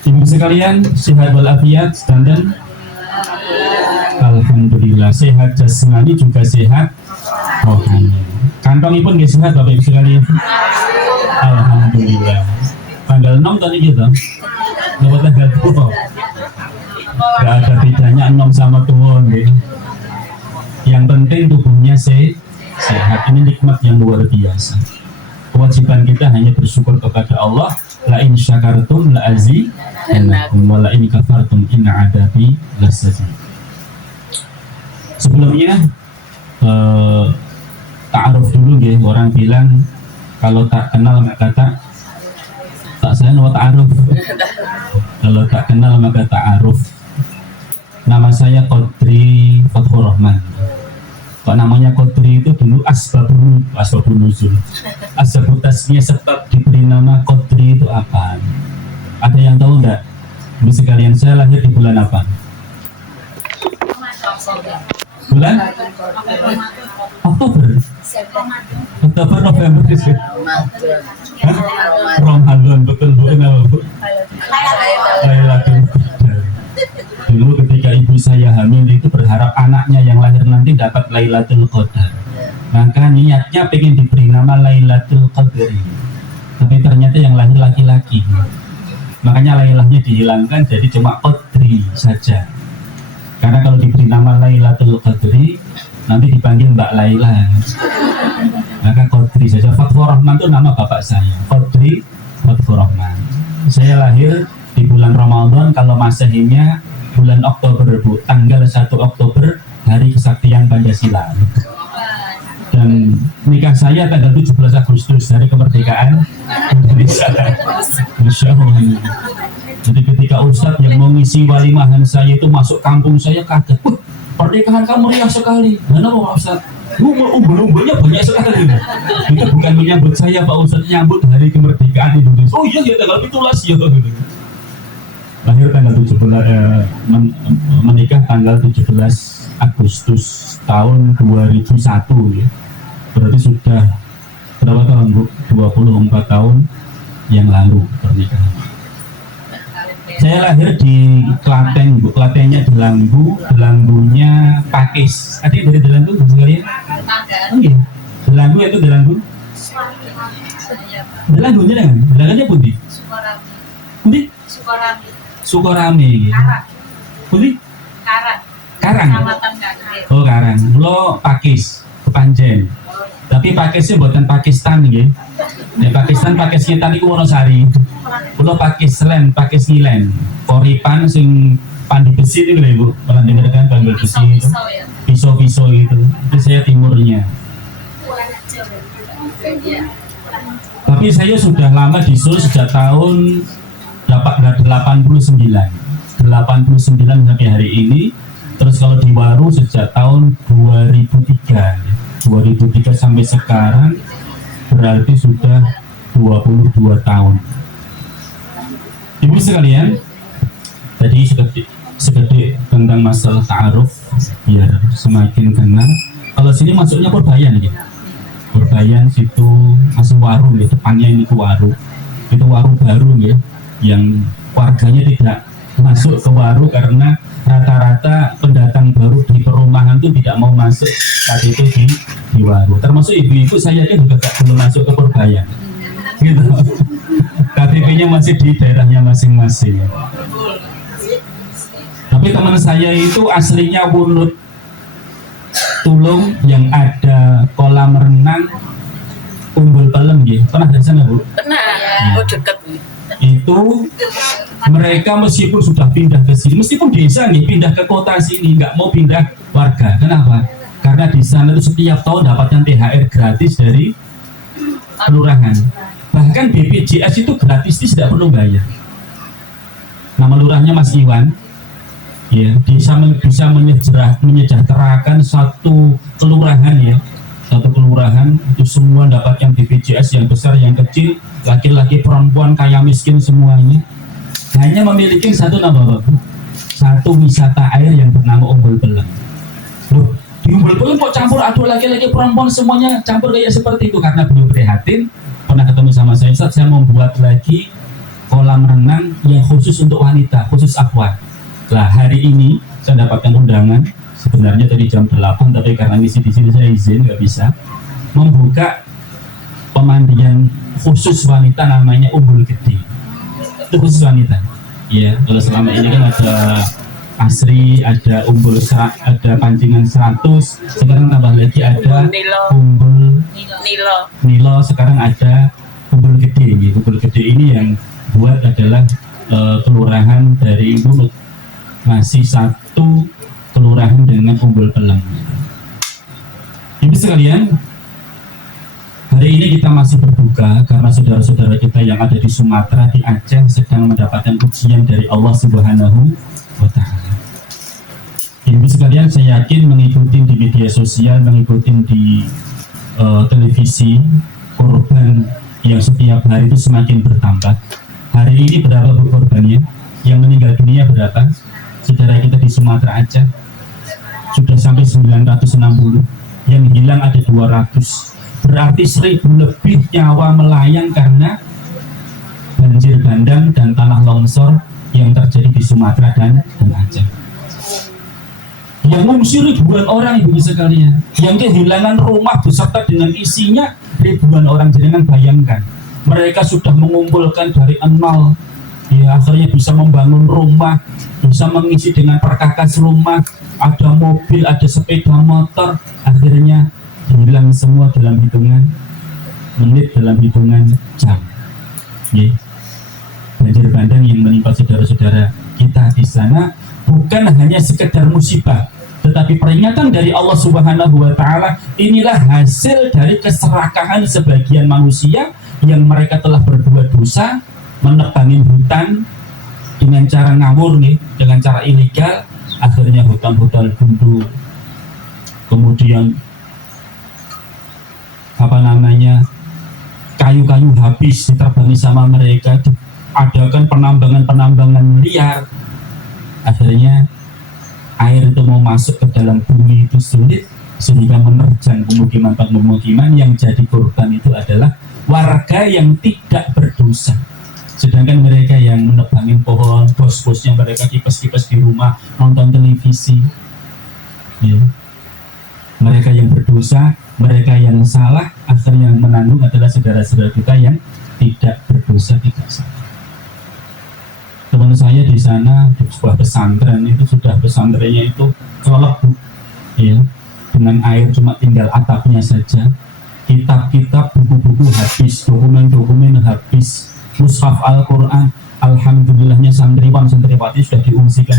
Ibu sekalian, sehat walafiat dan alhamdulillah sehat jasmani juga sehat rohani. Kantongipun nggih sehat Bapak Ibu sekalian. Alhamdulillah. Tanggal 6 tadi gitu. Nggak tanggal 2. Gak ada bedanya 6 sama 2 nggih. Yang penting tubuhnya sehat. Ini nikmat yang luar biasa. Kewajiban kita hanya bersyukur kepada Allah. La in syakartum la azidannakum wa la in kafartum inna adabi lasadid. Sebelumnya ta'aruf dulu nggih. Orang bilang kalau tak kenal maka tak sayang wa ta'aruf. Kalau tak kenal maka ta'aruf. Nama saya Qadri Fathur Rahman. Kok namanya Qadri itu dulu asbabun nuzul. Asbabut tasmiyah, sebab diberi nama Qadri itu apa? Ada yang tahu enggak? Ibu sekalian, saya lahir di bulan apa? Bulan? Oktober. Oktober, November, Ramadan, betul Bu. Kenapa Bu? Lailatul Qadar. Dulu ketika ibu saya hamil itu berharap anaknya yang lahir nanti dapat Lailatul Qadar. Maka niatnya pengen diberi nama Lailatul Qadar. Tapi ternyata yang lahir laki-laki. Makanya Lailahnya dihilangkan jadi cuma Qadri saja. Karena kalau diberi nama Lailatul Qadri nanti dipanggil Mbak Laila. Maka Qadri saja. Fathur Rahman itu nama bapak saya. Qadri Fathur Rahman. Saya lahir di bulan Ramadan, kalau Masehinya bulan Oktober Bu, tanggal 1 Oktober, hari kesaktian Pancasila. Dan nikah saya tanggal 17 Agustus, hari kemerdekaan Indonesia. Masya Allah. Jadi ketika Ustadz yang mau ngisi walimahan saya itu masuk kampung, saya kaget. Pernikahan kamu meriah sekali. Mana Pak Ustadz? Umur-umurnya banyak sekali. Itu bukan menyambut saya Pak Ustadz, nyambut hari kemerdekaan Indonesia. Oh iya ya, tanggal 17 ya. Lahir tanggal 17, menikah tanggal 17 Agustus tahun 2001 ya. Berarti sudah berapa tahun Bu? 24 tahun yang lalu pernikahan. Saya lahir di Klaten Bu. Klatennya Delanggu, Delanggunya Pakis. Ada yang dari Delanggu Bu sekalian? Oh iya. Delanggu itu Delanggu. Delanggunya kan? Delanggunya Pundi? Pundi? Sukorame. Pundi? Karang. Oh Karang. Lo Pakis, Kepanjen. Tapi Pakisnya buatan Pakistan ya. Pakistan Pakis kita niku Wonosari. Kulo Pakis Slen, Pakis Ngilen. Koripan sing pandi besi itu lho Bu. Pernah dengar kan pandi besi itu? Pisau-pisau itu. Itu saya timurnya. Tapi saya sudah lama di Solo sejak tahun 89 sampai hari ini. Terus kalau di Waru sejak tahun 2003 sampai sekarang berarti sudah 22 tahun. Ibu sekalian, tadi sekedip tentang masalah ta'aruf biar semakin kenal. Kalau sini masuknya Purbayan ya. Purbayan situ masuk Waru ya, depannya ini ke Waru. Itu Waru baru ya, yang warganya tidak masuk ke Waru karena rata-rata pendatang baru di perumahan itu tidak mau masuk KTP di Waru. Termasuk ibu-ibu saya kan juga belum masuk ke Purbayan. Gitu. KTP-nya masih di daerahnya masing-masing. Tapi teman saya itu aslinya Wunut Tulung yang ada kolam renang Umbul Pelem gitu. Pernah dari sana Bu? Pernah. Oh dekat. Itu mereka meskipun sudah pindah ke sini, meskipun desa nih pindah ke kota sini, nggak mau pindah warga. Kenapa? Karena di sana itu setiap tahun dapatkan THR gratis dari kelurahan. Bahkan BPJS itu gratis, tidak perlu bayar. Nama lurahnya Mas Iwan. Ya, bisa menyejahterakan satu kelurahan ya. Satu kelurahan itu semua dapatkan BPJS, yang besar yang kecil, laki-laki perempuan kaya miskin semuanya. Hanya memiliki satu nama Bapak, satu wisata air yang bernama Umbul Pelem. Loh, di Umbul Pelem kok campur aduk laki-laki perempuan semuanya campur kayak seperti itu? Karena beliau prihatin, pernah ketemu sama saya, Ustaz, saya membuat lagi kolam renang yang khusus untuk wanita, khusus aqua. Lah hari ini saya dapatkan undangan, sebenarnya tadi jam 8, tapi karena misi di sini saya izin, nggak bisa, membuka pemandian khusus wanita namanya Umbul Gede. Itu khusus wanita. Ya, kalau selama ini kan ada Asri, ada Umbul ada pancingan 100, sekarang tambah lagi ada Umbul Nilo, sekarang ada Umbul Gede. Umbul Gede ini yang buat adalah kelurahan dari Mulut. Masih satu kelurahan dengan Umbul Peleng. Ibu sekalian, hari ini kita masih berduka karena saudara-saudara kita yang ada di Sumatera, di Aceh sedang mendapatkan ujian dari Allah Subhanahu wa Ta'ala. Ibu sekalian, saya yakin mengikuti di media sosial, mengikuti di televisi, korban yang setiap hari itu semakin bertambah. Hari ini berapa korbannya? Yang meninggal dunia berapa? Saudara kita di Sumatera Aceh sudah sampai 960, yang hilang ada 200. Berarti 1000 lebih nyawa melayang karena banjir bandang dan tanah longsor yang terjadi di Sumatera dan Aceh. Yang mengungsi ribuan orang, ibu sekalian, yang kehilangan rumah beserta dengan isinya ribuan orang. Jangan bayangkan, mereka sudah mengumpulkan dari nol, ya akhirnya bisa membangun rumah, bisa mengisi dengan perkakas rumah, ada mobil, ada sepeda motor, akhirnya hilang semua dalam hitungan menit, dalam hitungan jam. Ya. Banjir bandang yang menimpa saudara-saudara kita di sana bukan hanya sekedar musibah, tetapi peringatan dari Allah Subhanahu wa Ta'ala. Inilah hasil dari keserakahan sebagian manusia yang mereka telah berbuat dosa, menebangin hutan dengan cara ngawur nih, dengan cara ilegal, akhirnya hutan-hutan gundul, kemudian kayu-kayu habis diterbangi sama mereka, diadakan penambangan liar, akhirnya air itu mau masuk ke dalam bumi itu sulit, sehingga menerjang pemukiman yang jadi korban itu adalah warga yang tidak berdosa. Sedangkan mereka yang menebangin pohon, bos-bosnya mereka kipes-kipes di rumah, nonton televisi, ya. Mereka yang berdosa, mereka yang salah, akhirnya yang menanggung adalah saudara-saudara kita yang tidak berdosa, tidak salah. Teman saya di sana di sebuah pesantren itu sudah pesantrennya itu kelelep, ya, dengan air cuma tinggal atapnya saja. Kitab-kitab, buku-buku habis, dokumen-dokumen habis, mushaf Al-Quran, alhamdulillahnya santriwan-santriwati sudah diungsikan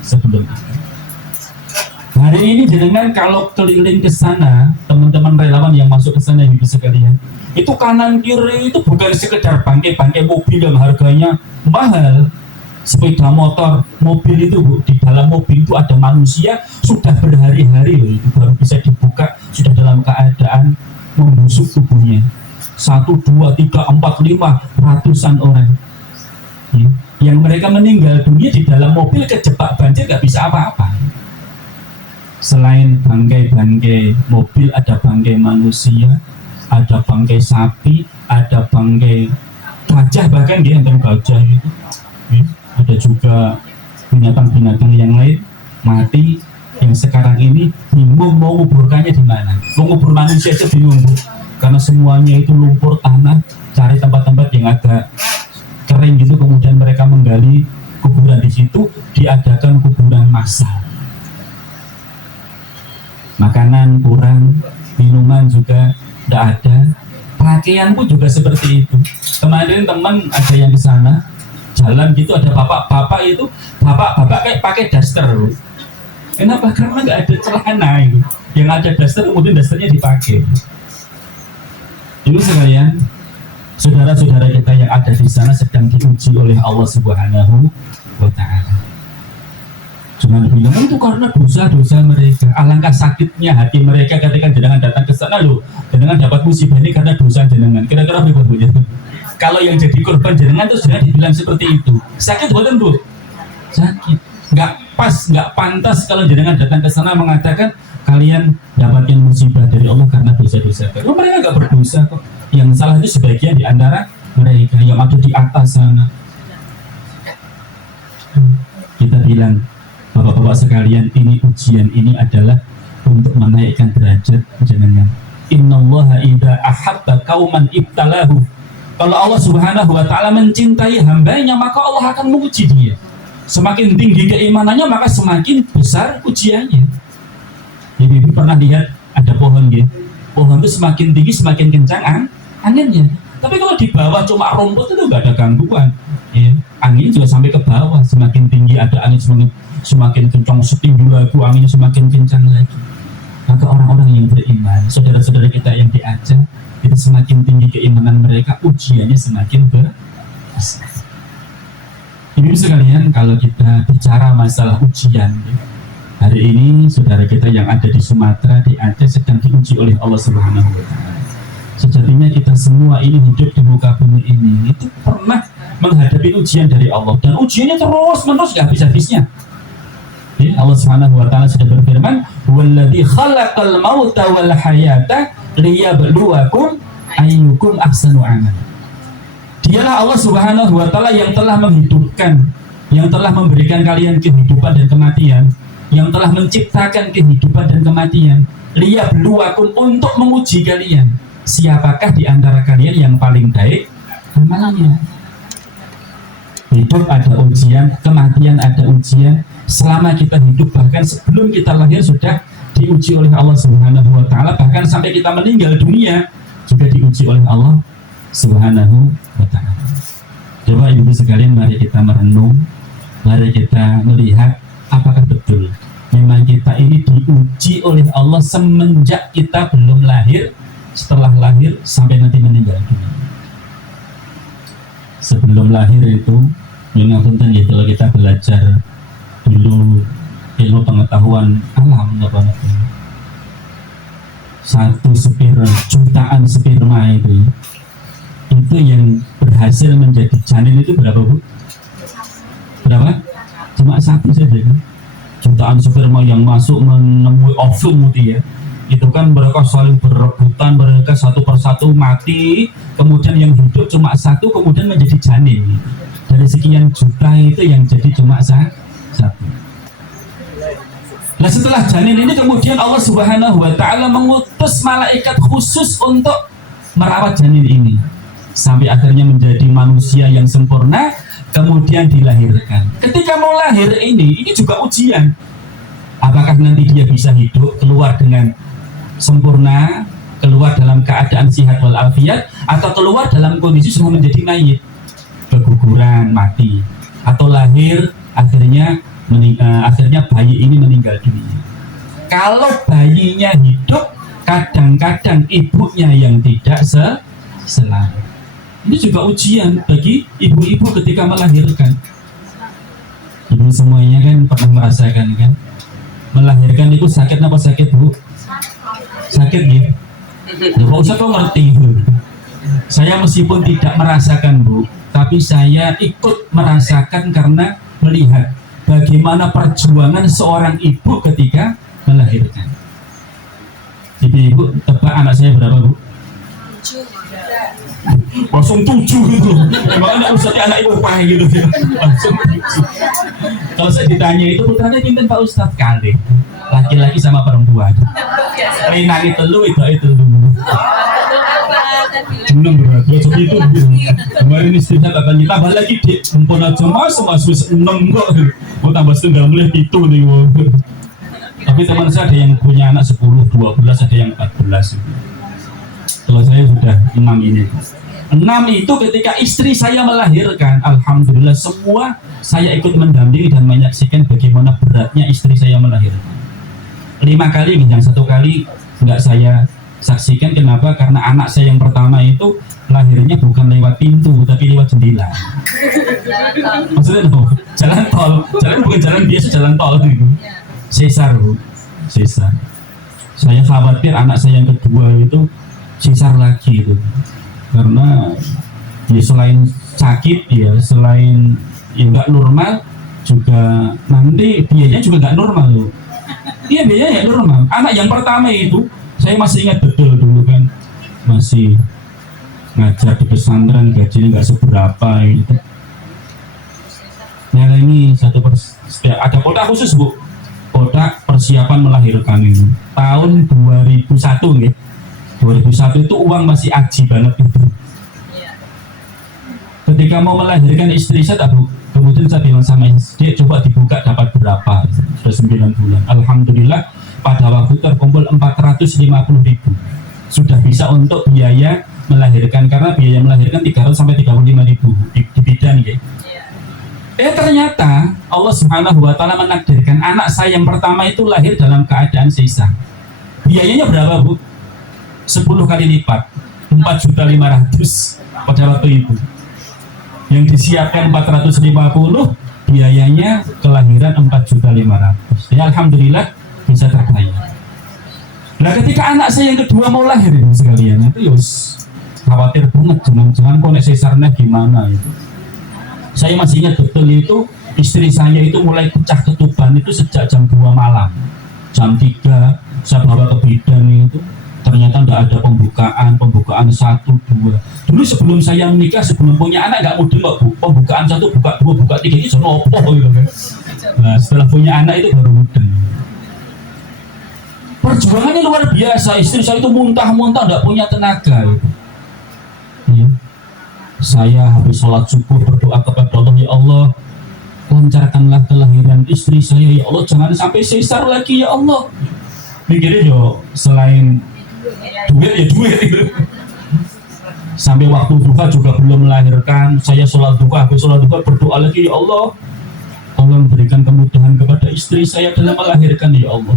sebelum itu. Hari ini jenengan kalau keliling ke sana, teman-teman relawan yang masuk ke sana ibu sekalian, itu kanan kiri itu bukan sekedar bangkai-bangkai mobil yang harganya mahal, sepeda motor, mobil itu bu, di dalam mobil itu ada manusia sudah berhari-hari loh, itu baru bisa dibuka, sudah dalam keadaan membusuk tubuhnya. 1, 2, 3, 4, 5 ratusan orang, ya, yang mereka meninggal dunia di dalam mobil kejebak banjir, gak bisa apa-apa. Selain bangkai-bangkai mobil, ada bangkai manusia, ada bangkai sapi, ada bangkai gajah, bahkan dia yang gajah itu, ya. Ada juga binatang-binatang yang lain mati, yang sekarang ini bingung mau nguburkannya di mana. Mau ngubur manusia aja bingung, bu, karena semuanya itu lumpur tanah. Cari tempat-tempat yang agak kering gitu, kemudian mereka menggali kuburan di situ, diadakan kuburan massal. Makanan kurang, minuman juga tidak ada, pakaian pun juga seperti itu. Kemarin teman ada yang di sana jalan gitu, ada bapak itu, bapak kayak pakai daster. Kenapa? Karena nggak ada celana itu. Yang ada daster, kemudian dasternya dipakai. Ini sekalian, saudara-saudara kita yang ada di sana sedang diuji oleh Allah Subhanahu wa Ta'ala. Jangan bilang itu karena dosa-dosa mereka. Alangkah sakitnya hati mereka ketika jenengan datang ke sana, loh, jenengan dapat musibah ini karena dosa jenengan. Kira-kira apa bu? Kalau yang jadi korban jenengan itu sudah dibilang seperti itu, sakit bukan bu? Sakit. Nggak pas, nggak pantas kalau jenengan datang ke sana mengatakan kalian dapatkan musibah dari Allah karena dosa-dosa. Karena mereka nggak berdosa kok. Yang salah itu sebagian di antara mereka yang ada di atas sana. Kita bilang, bapak-bapak sekalian, ini ujian ini adalah untuk menaikkan derajat jenengan. Innallaha idza ahabba qauman ibtalahu. Kalau Allah Subhanahu wa taala mencintai hambanya, maka Allah akan menguji dia. Semakin tinggi keimanannya, maka semakin besar ujiannya. Ibu pernah lihat ada pohon gitu. Pohon itu semakin tinggi semakin kencang anginnya. Tapi kalau di bawah cuma rumput itu nggak ada gangguan. Ya. Angin juga sampai ke bawah, semakin tinggi ada angin semakin kencang, setinggi lagi anginnya semakin kencang lagi. Maka orang-orang yang beriman, saudara-saudara kita yang diajak, itu semakin tinggi keimanan mereka, ujiannya semakin besar. Ibu sekalian, kalau kita bicara masalah ujian, hari ini saudara kita yang ada di Sumatera, di Aceh sedang diuji oleh Allah Subhanahu wa taala. Sejatinya kita semua ini hidup di muka bumi ini itu pernah menghadapi ujian dari Allah, dan ujiannya terus menerus gak habis-habisnya. Ya, Allah Subhanahu wa taala sudah berfirman, "Walladzi khalaqal mauta wal hayata liyabluwakum ayyukum ahsanu amala." Dialah Allah Subhanahu wa taala yang telah menghidupkan, yang telah memberikan kalian kehidupan dan kematian, yang telah menciptakan kehidupan dan kematian, liyabluwakum, untuk menguji kalian, siapakah di antara kalian yang paling baik amalnya. Hidup ada ujian, kematian ada ujian. Selama kita hidup, bahkan sebelum kita lahir sudah diuji oleh Allah Subhanahu wa taala, bahkan sampai kita meninggal dunia juga diuji oleh Allah Subhanahu wa taala. Coba ibu sekalian, mari kita merenung, mari kita melihat apakah betul memang kita ini diuji oleh Allah semenjak kita belum lahir, setelah lahir sampai nanti meninggal dunia. Sebelum lahir itu memang penting ya, kalau kita belajar dulu ilmu pengetahuan alam, satu jutaan sperma itu yang berhasil menjadi janin itu berapa, Bu? Berapa? Cuma satu saja kan? Jutaan sperma yang masuk menemui ovum gitu ya, itu kan mereka saling berebutan, mereka satu persatu mati, kemudian yang hidup cuma satu, kemudian menjadi janin. Dari sekian juta itu yang jadi cuma satu. Nah, setelah janin ini kemudian Allah Subhanahu wa taala mengutus malaikat khusus untuk merawat janin ini sampai akhirnya menjadi manusia yang sempurna, kemudian dilahirkan. Ketika mau lahir ini juga ujian. Apakah nanti dia bisa hidup, keluar dengan sempurna, keluar dalam keadaan sihat walafiat, atau keluar dalam kondisi sudah menjadi mayit, keguguran, mati, atau lahir akhirnya bayi ini meninggal dunia. Kalau bayinya hidup, kadang-kadang ibunya yang tidak selamat. Ini juga ujian bagi ibu-ibu ketika melahirkan. Ibu semuanya kan pernah merasakan kan, melahirkan itu sakit apa sakit, Bu? Sakit ya? Nggak usah kau ngerti, Bu. Saya meskipun tidak merasakan, Bu, tapi saya ikut merasakan karena melihat bagaimana perjuangan seorang ibu ketika melahirkan. Ibu tebak anak saya berapa, Bu? Langsung 7 gitu. Emang anak Ustadz, anak ibu apa gitu. Langsung 7. Kalau saya ditanya itu putranya pinten Pak Ustadz, kali laki-laki sama perempuan. Renang itu lu, itu lu. Seneng berat, seperti itu. Kemarin istrinya kata kita tambah lagi dek, mumpun aja mas 6 kok. Mau tambah setengah mulai itu nih. Tapi teman saya ada yang punya anak 10, 12, ada yang 14. Kalau saya sudah 6 ini. 6 itu ketika istri saya melahirkan, alhamdulillah semua saya ikut mendampingi dan menyaksikan bagaimana beratnya istri saya melahirkan. 5 kali, yang 1 kali nggak saya saksikan. Kenapa? Karena anak saya yang pertama itu lahirnya bukan lewat pintu tapi lewat jendela. Maksudnya no, jalan tol, bukan jalan biasa, jalan tol gitu. Sesar, Bu, sesar. Saya khawatir anak saya yang kedua itu sesar lagi itu, karena ya selain sakit ya, selain ya nggak normal juga nanti biayanya juga nggak normal loh. Iya, biayanya normal. Anak yang pertama itu saya masih ingat betul dulu kan, masih ngajar di pesantren gajinya nggak seberapa gitu. Nyala ini ada kota khusus Bu, kota persiapan melahirkan ini tahun 2001 nih. 2001 itu uang masih aji banget itu. Ketika mau melahirkan istri saya tak Bu, kemudian saya bilang sama dia coba dibuka dapat berapa, sudah 9 bulan. Alhamdulillah pada waktu terkumpul 450.000, sudah bisa untuk biaya melahirkan, karena biaya melahirkan 300 sampai 35.000 di bidan ya. Ternyata Allah Subhanahu wa taala menakdirkan anak saya yang pertama itu lahir dalam keadaan sisa. Biayanya berapa Bu? 10 kali lipat, 4.500.000 pada waktu itu. Yang disiapkan 450, biayanya kelahiran 4.500.000. Ya alhamdulillah bisa terbayar. Nah ketika anak saya yang kedua mau lahir ini sekalian, itu yus khawatir banget, jangan-jangan kok sesarnya gimana itu. Saya masih ingat betul itu, istri saya itu mulai pecah ketuban itu sejak jam 2 malam. Jam 3 saya bawa ke bidan itu, ternyata tidak ada pembukaan 1, 2. Dulu sebelum saya menikah, sebelum punya anak nggak mudeng kok Bu, pembukaan 1, buka 2, buka 3 itu sono opo gitu kan. Nah setelah punya anak itu baru mudeng. Perjuangannya luar biasa, istri saya itu muntah-muntah tidak punya tenaga gitu. Ya. Saya habis sholat subuh berdoa kepada Allah, ya Allah lancarkanlah kelahiran istri saya, ya Allah jangan sampai sesar lagi ya Allah. Mikirnya yo selain duit ya duit gitu. Sampai waktu duha juga belum melahirkan, saya sholat duha, habis sholat duha berdoa lagi, ya Allah tolong berikan kemudahan kepada istri saya dalam melahirkan ya Allah.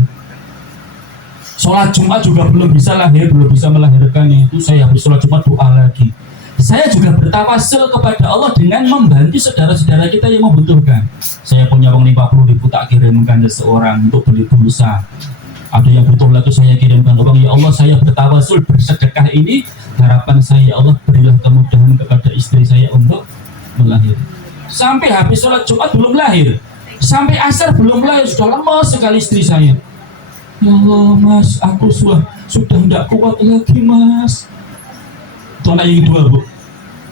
Sholat Jumat juga belum bisa lahir, belum bisa melahirkan itu, saya habis sholat Jumat doa lagi. Saya juga bertawasul kepada Allah dengan membantu saudara-saudara kita yang membutuhkan. Saya punya uang 50.000 tak kirimkan seseorang untuk beli pulsa. Ada yang butuh lagi saya kirimkan uang, ya Allah saya bertawasul bersedekah ini, harapan saya ya Allah berilah kemudahan kepada istri saya untuk melahirkan. Sampai habis sholat Jumat belum lahir, sampai asar belum lahir, sudah lama sekali istri saya. Ya Allah Mas, aku sudah tidak kuat lagi Mas. Itu anak yang kedua Bu,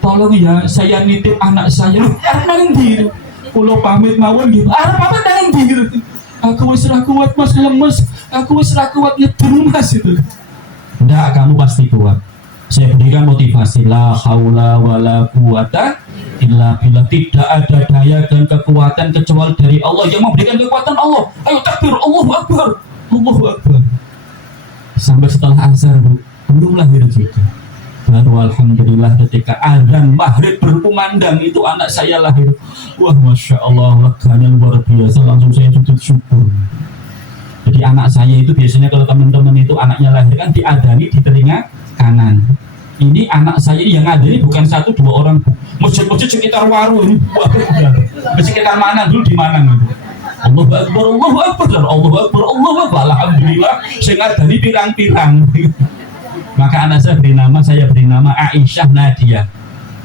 tolong ya saya nitip anak saya. Arep nanti pulau pamit mawon gitu, arep pamit nanti. Aku wis ra kuat Mas, lemes, aku wis ra kuat nyedur Mas itu. Enggak, kamu pasti kuat. Saya berikan motivasi, la haula wala quwata illa billah. Tidak ada daya dan kekuatan kecuali dari Allah. Yang memberikan kekuatan Allah. Ayo takbir, Allahu Akbar, Allahu Akbar. Sampai setelah asar Bu, belum lahir juga. Baru alhamdulillah ketika azan maghrib berkumandang itu anak saya lahir. Wah masya Allah, leganya luar biasa, langsung saya sujud syukur. Jadi anak saya itu biasanya kalau teman-teman itu anaknya lahir kan diadani di telinga kanan. Ini anak saya yang ada ini bukan 1, 2 orang, masjid-masjid sekitar Waru ini, sekitar mana dulu di mana gitu. Allahu Akbar, Allahu Akbar, Allahu Akbar, Allahu Akbar, alhamdulillah saya ngadani pirang-pirang. Maka anak saya beri nama Aisyah Nadia.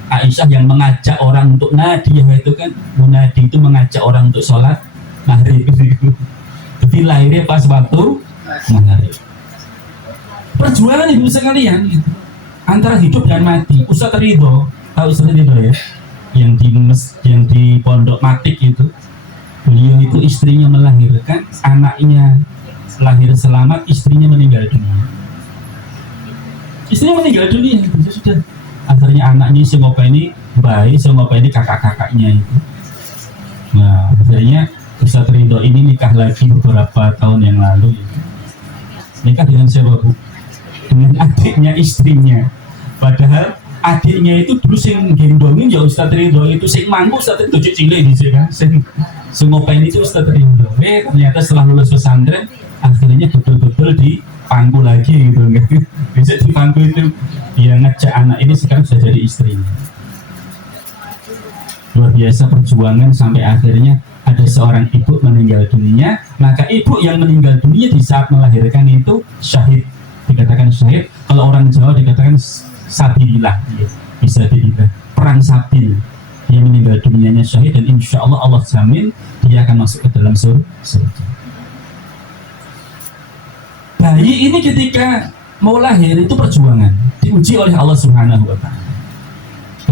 Aisyah yang mengajak orang untuk Nadia itu kan, Munadi itu mengajak orang untuk sholat maghrib. Jadi lahirnya pas waktu maghrib. Perjuangan ibu sekalian gitu, antara hidup dan mati. Ustaz Ridho, tahu Ustaz Ridho ya, yang di Pondok Matik itu, beliau itu istrinya melahirkan, anaknya lahir selamat, istrinya meninggal dunia. Istrinya meninggal dunia itu sudah. Akhirnya anaknya semoga ini bayi, semoga ini kakak-kakaknya itu. Nah akhirnya Ustaz Ridho ini nikah lagi beberapa tahun yang lalu. Nikah dengan siapa Bu? Dengan adiknya istrinya. Padahal adiknya itu dulu sing gendongin ya Ustaz Ridho itu, sing mangku Ustaz Ridho cilik di sini kan. Semoga ini itu Ustaz Ridho. Ternyata setelah lulus pesantren akhirnya betul-betul di pangku lagi gitu kan. Bisa di pangku itu dia ngajak anak ini sekarang sudah jadi istrinya. Luar biasa perjuangan sampai akhirnya ada seorang ibu meninggal dunia. Maka ibu yang meninggal dunia di saat melahirkan itu syahid, dikatakan syahid. Kalau orang Jawa dikatakan sabilillah, bisa dilihat perang sabil. Dia meninggal dunianya syahid dan insya Allah Allah jamin dia akan masuk ke dalam surga. Bayi ini ketika mau lahir itu perjuangan, diuji oleh Allah Subhanahu wa Ta'ala.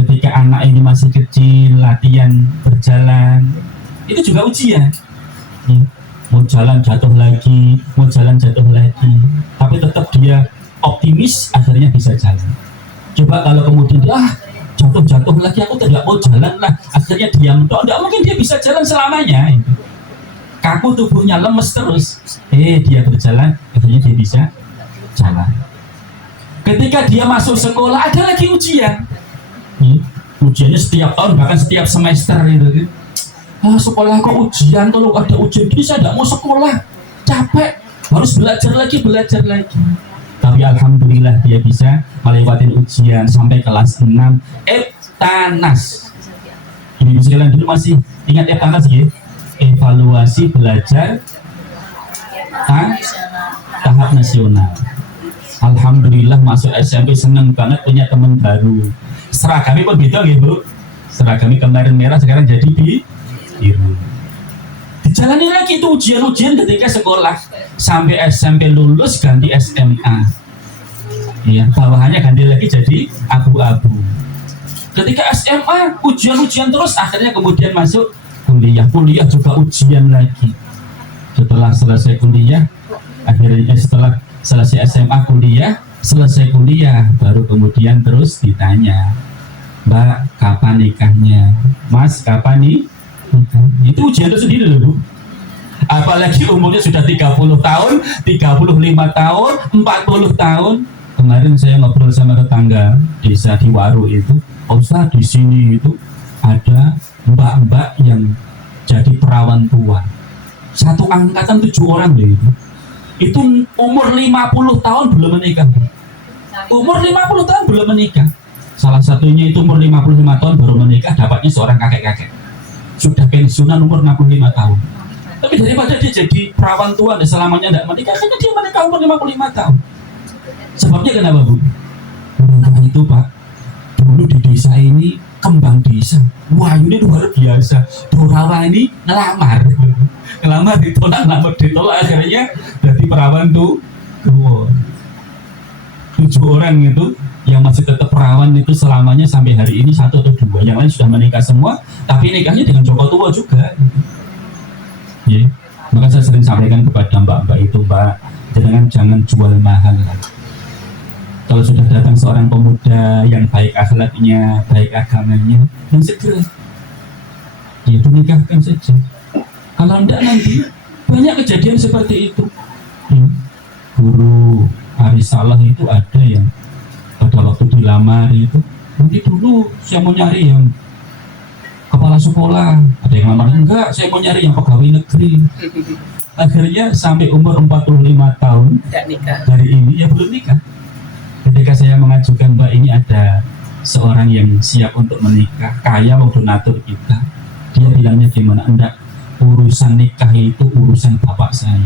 ketika anak ini masih kecil, latihan berjalan, itu juga ujian. Ya. Mau jalan jatuh lagi, mau jalan jatuh lagi, tapi tetap dia optimis, akhirnya bisa jalan. Coba kalau kemudian jatuh lagi, aku tidak mau jalan lah, akhirnya diam, tidak mungkin dia bisa jalan selamanya. Kaku tubuhnya, lemes terus. Dia berjalan, akhirnya dia bisa jalan. Ketika dia masuk sekolah, ada lagi ujian. Ujiannya setiap tahun, bahkan setiap semester itu. Sekolah kok ujian, kalau ada ujian gini saya tidak mau sekolah, capek, harus belajar lagi. Tapi alhamdulillah dia bisa melewati ujian sampai kelas 6 Eptanas. Ini sekalian dulu masih ingat Eptanas ya? Evaluasi belajar tahap nasional. Alhamdulillah masuk SMP seneng banget punya teman baru. Seragamnya pun beda gitu Bu. Seragamnya kemarin merah sekarang jadi biru. Dijalani lagi itu ujian-ujian ketika sekolah sampai SMP lulus ganti SMA. Ya, bawahannya ganti lagi jadi abu-abu. Ketika SMA ujian-ujian terus, akhirnya kemudian masuk kuliah juga ujian lagi. Setelah selesai kuliah, akhirnya setelah selesai SMA selesai kuliah baru kemudian terus ditanya, Mbak kapan nikahnya, Mas kapan nih nikah? Itu ujian itu sendiri loh Bu. Apalagi umurnya sudah 30 tahun, 35 tahun, 40 tahun. Kemarin saya ngobrol sama tetangga desa di Waru itu, Ustaz di sini itu ada mbak-mbak yang jadi perawan tua, satu angkatan 7 orang loh itu umur 50 tahun belum menikah. Umur 50 tahun belum menikah. Salah satunya itu umur 55 tahun baru menikah, dapatnya seorang kakek-kakek sudah pensiunan umur 65 tahun. Tapi daripada dia jadi perawan tua dan selamanya tidak menikah, akhirnya dia menikah umur 55 tahun. Sebabnya kenapa Bu? Nah itu Pak, dulu di desa ini kembang desa, wah ini luar biasa. Dorawa ini ngelamar ditolak, akhirnya jadi perawan tuh 7 orang itu yang masih tetap perawan itu selamanya sampai hari ini 1 atau 2, yang lain sudah menikah semua, tapi nikahnya dengan Joko tua juga. Ya, maka saya sering sampaikan kepada mbak-mbak itu, Mbak, jangan jual mahal. Kalau sudah datang seorang pemuda yang baik akhlaknya, baik agamanya, dan segera yaitu nikahkan saja. Kalau tidak nanti banyak kejadian seperti itu. Guru Arisalah itu ada yang pada waktu dilamar itu, nanti dulu saya mau nyari yang kepala sekolah, ada yang lamar enggak, saya mau nyari yang pegawai negeri. Akhirnya sampai umur 45 tahun dari ini ya belum nikah. Ketika saya mengajukan, Mbak ini ada seorang yang siap untuk menikah, kaya mau donatur kita, dia bilangnya gimana? Enggak, urusan nikah itu urusan bapak saya.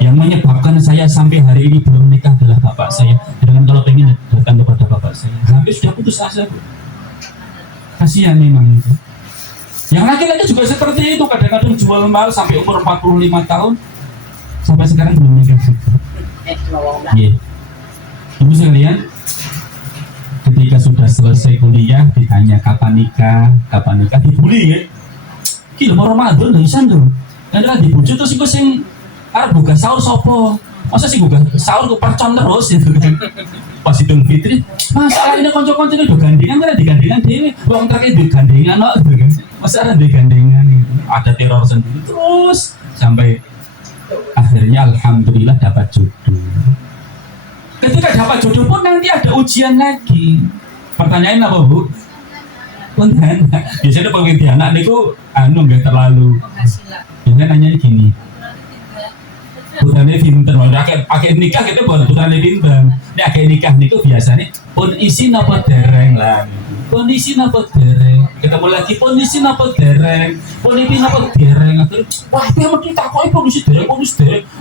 Yang menyebabkan saya sampai hari ini belum nikah adalah bapak saya. Dengan kalau pengen datang kepada bapak saya, hampir sudah putus asa. Kasihan memang itu. Yang laki-laki juga seperti itu, kadang-kadang jual mahal sampai umur 45 tahun sampai sekarang belum nikah juga. Yeah. Ibu sekalian, ketika sudah selesai kuliah ditanya kapan nikah, dibully ya. Gila mau Ramadan dari sana. Karena dibujuk terus ikut sing arep buka sahur sopo. Masa sih buka sahur ke percon terus gitu kan. Pas Idul Fitri, masalah ini konco-konco itu gandengan kan digandengan dewe. Wong trake digandengan kok gitu kan. Masa ada digandengan gitu. Ada teror sendiri terus sampai akhirnya alhamdulillah dapat jodoh. Ketika dapat jodoh pun nanti ada ujian lagi. Pertanyaan apa Bu? Punten. Biasanya pengertian anak niku nggak terlalu. Biasanya nanya gini. Putrane pinter, akhir nikah kita buat putrane pinter. Ini akhir nikah niku biasanya pun isi napa dereng lah. Pun isi napa dereng. Ketemu lagi pun isi napa dereng. Pun iki napa dereng. Wah, dia mesti takoki pun isi dereng.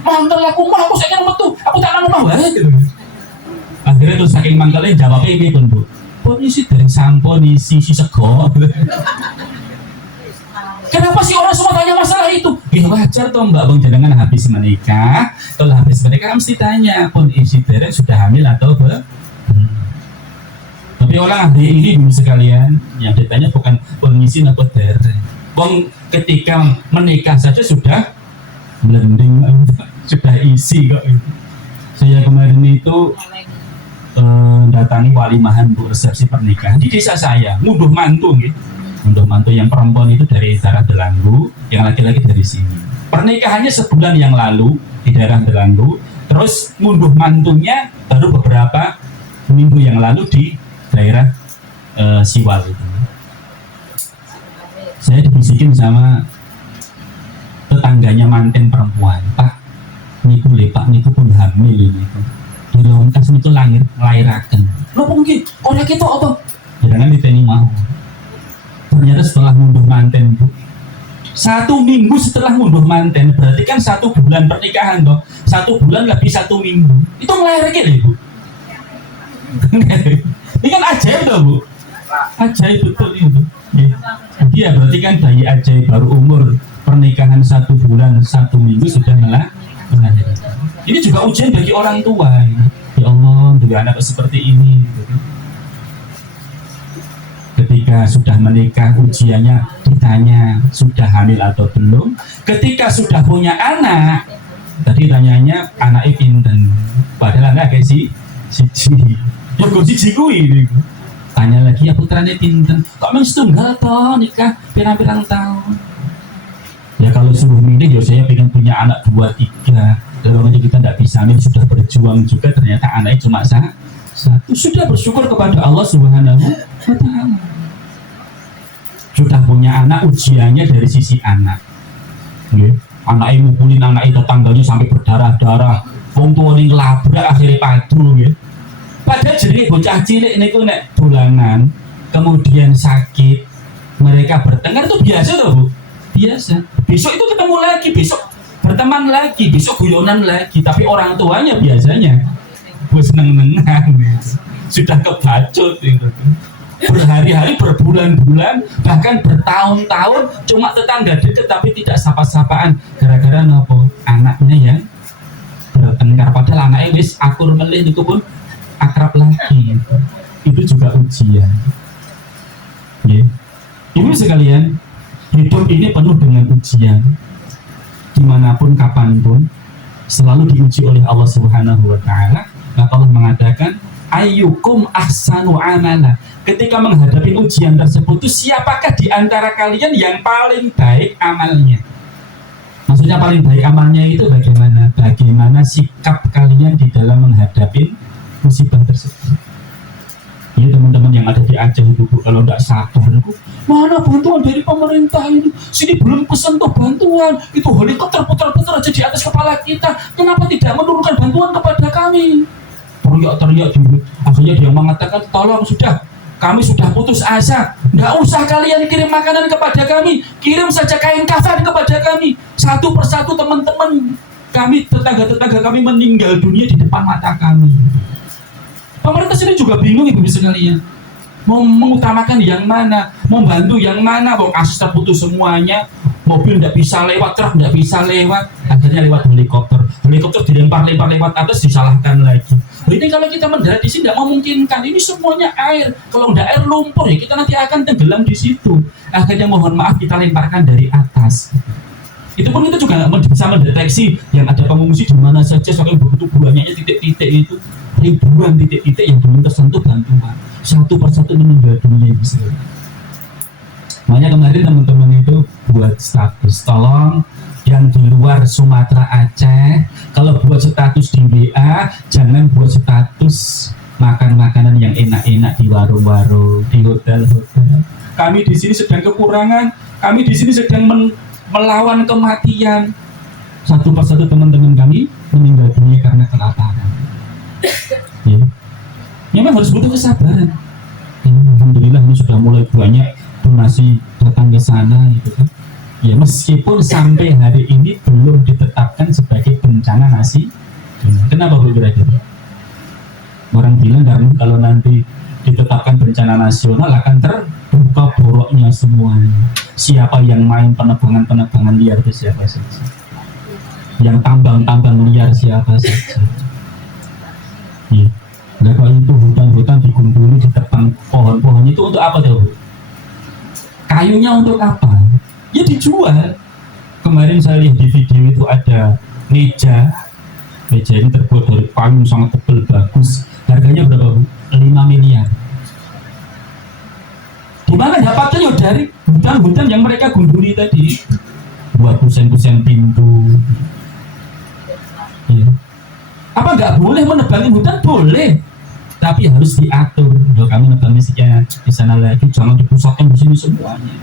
Mantel aku mah aku saiki metu. Aku tak nang omah wae gitu. Akhirnya terus saking mangkelnya jawabnya ini pun Bu, polisi dari sampo isi sego. Kenapa sih orang semua tanya masalah itu? Ya wajar toh Mbak, Bang jenengan habis menikah. Kalau habis menikah mesti tanya pun isi dereng sudah hamil atau belum. Tapi Jadi orang hari ini dulu sekalian, yang ditanya bukan pengisi apa dari. Wong ketika menikah saja sudah blending, sudah isi kok. Saya kemarin itu datangi walimahan bu resepsi pernikahan di desa saya, ngunduh mantu gitu. Ngunduh mantu yang perempuan itu dari daerah Delanggu, yang laki-laki dari sini. Pernikahannya sebulan yang lalu di daerah Delanggu, terus ngunduh mantunya baru beberapa minggu yang lalu di daerah Siwal itu. Saya dibisikin sama tetangganya manten perempuan, Pak, niku lepak niku pun hamil ini. Di Longkas niku lahiraken. Lo mungkin orang kita apa? Jangan diteni mau. Ternyata setelah ngunduh manten bu, 1 minggu setelah ngunduh manten, berarti kan 1 bulan pernikahan toh, 1 bulan lebih 1 minggu, itu melahirkan ya bu. Ini kan ajaib toh bu, ajaib betul itu. Iya berarti kan bayi ajaib baru umur pernikahan 1 bulan 1 minggu sudah melahirkan. Ini juga ujian bagi orang tua. Ya Allah, dengan anak seperti ini. Ketika sudah menikah, ujiannya ditanya sudah hamil atau belum. Ketika sudah punya anak, tadi tanyanya anaknya pinten. Padahal anak kayak siji. Ya kok siji kuwi. Tanya lagi ya putranya pinten. Kok memang setunggal toh nikah pirang-pirang tahun. Ya kalau suruh milih, ya saya pengen punya anak 2, 3. Kalau kita tidak bisa, sudah berjuang juga, ternyata anaknya cuma 1. Sudah bersyukur kepada Allah Subhanahu wa Ta'ala. Sudah punya anak, ujiannya dari sisi anak. Anaknya mukulin anaknya tetangganya sampai berdarah-darah. Wong tua ini ngelabrak akhirnya padu. Padahal jadi bocah cilik ini nek dolanan, kemudian sakit, mereka bertengkar itu biasa loh bu. Biasa. Besok itu ketemu lagi, besok berteman lagi, besok guyonan lagi, tapi orang tuanya biasanya seneng-senengan sudah kebacut gitu. Berhari-hari, berbulan-bulan, bahkan bertahun-tahun cuma tetangga dekat tapi tidak sapa-sapaan gara-gara nopo anaknya yang bertengkar, padahal anaknya wis akur melih itu pun akrab lagi gitu. Itu juga ujian ya. Ibu sekalian, hidup ini penuh dengan ujian. Dimanapun, kapanpun, selalu diuji oleh Allah Subhanahu wa Ta'ala. Maka Allah mengatakan, ayyukum ahsanu amala. Ketika menghadapi ujian tersebut, siapakah di antara kalian yang paling baik amalnya? Maksudnya paling baik amalnya itu bagaimana? Bagaimana sikap kalian di dalam menghadapi musibah tersebut? Ini teman-teman yang ada di Aceh itu, kalau tidak sabar, mana bantuan dari pemerintah ini? Sini belum kesentuh bantuan, itu helikopter putar-putar aja di atas kepala kita. Kenapa tidak menurunkan bantuan kepada kami? Teriak-teriak dulu. Akhirnya dia mengatakan, tolong sudah, kami sudah putus asa. Nggak usah kalian kirim makanan kepada kami, kirim saja kain kafan kepada kami. Satu persatu teman-teman kami, tetangga-tetangga kami meninggal dunia di depan mata kami. Pemerintah sini juga bingung ibu sekalian, mau mengutamakan yang mana, membantu yang mana. Bang akses terputus semuanya, mobil tidak bisa lewat, truk tidak bisa lewat, akhirnya lewat helikopter. Helikopter dilempar-lempar lewat atas, disalahkan lagi. Ini kalau kita mendarat di sini tidak memungkinkan, ini semuanya air. Kalau tidak air lumpur ya kita nanti akan tenggelam di situ. Akhirnya mohon maaf kita lemparkan dari atas. Itu pun kita juga bisa mendeteksi yang ada pengungsi di mana saja, sampai begitu banyaknya titik-titik itu, ribuan titik-titik yang belum tersentuh bantuan, satu persatu meninggal dunia bisa. Makanya kemarin teman-teman itu buat status, tolong yang di luar Sumatera Aceh, kalau buat status di WA jangan buat status makan makanan yang enak-enak di warung-warung, di hotel-hotel. Kami di sini sedang kekurangan, kami di sini sedang melawan kematian. Satu persatu teman-teman kami meninggal dunia karena kelaparan. Ya. Memang harus butuh kesabaran. Ya, alhamdulillah ini sudah mulai banyak donasi datang ke sana gitu kan. Ya meskipun sampai hari ini belum ditetapkan sebagai bencana nasional. Kenapa Bu kira-kira? Orang bilang karena kalau nanti ditetapkan bencana nasional akan terbuka boroknya semuanya. Siapa yang main penebangan liar itu siapa saja. Yang tambang liar siapa saja. Ya. Nah, kalau itu hutan-hutan digunakan dulu ditebang pohon-pohon itu untuk apa tuh? Kayunya untuk apa? Ya dijual. Kemarin saya lihat di video itu ada meja ini terbuat dari kayu sangat tebal bagus. Harganya berapa Bu? 5 miliar. Di mana dapatnya? Dari hutan-hutan yang mereka gunduli tadi. Buat kusen-kusen pintu. Ya. Apa nggak boleh menebangin hutan? Boleh, tapi harus diatur. Kalau kami nebangnya di sana lagi, jangan dipusatkan di sini semuanya.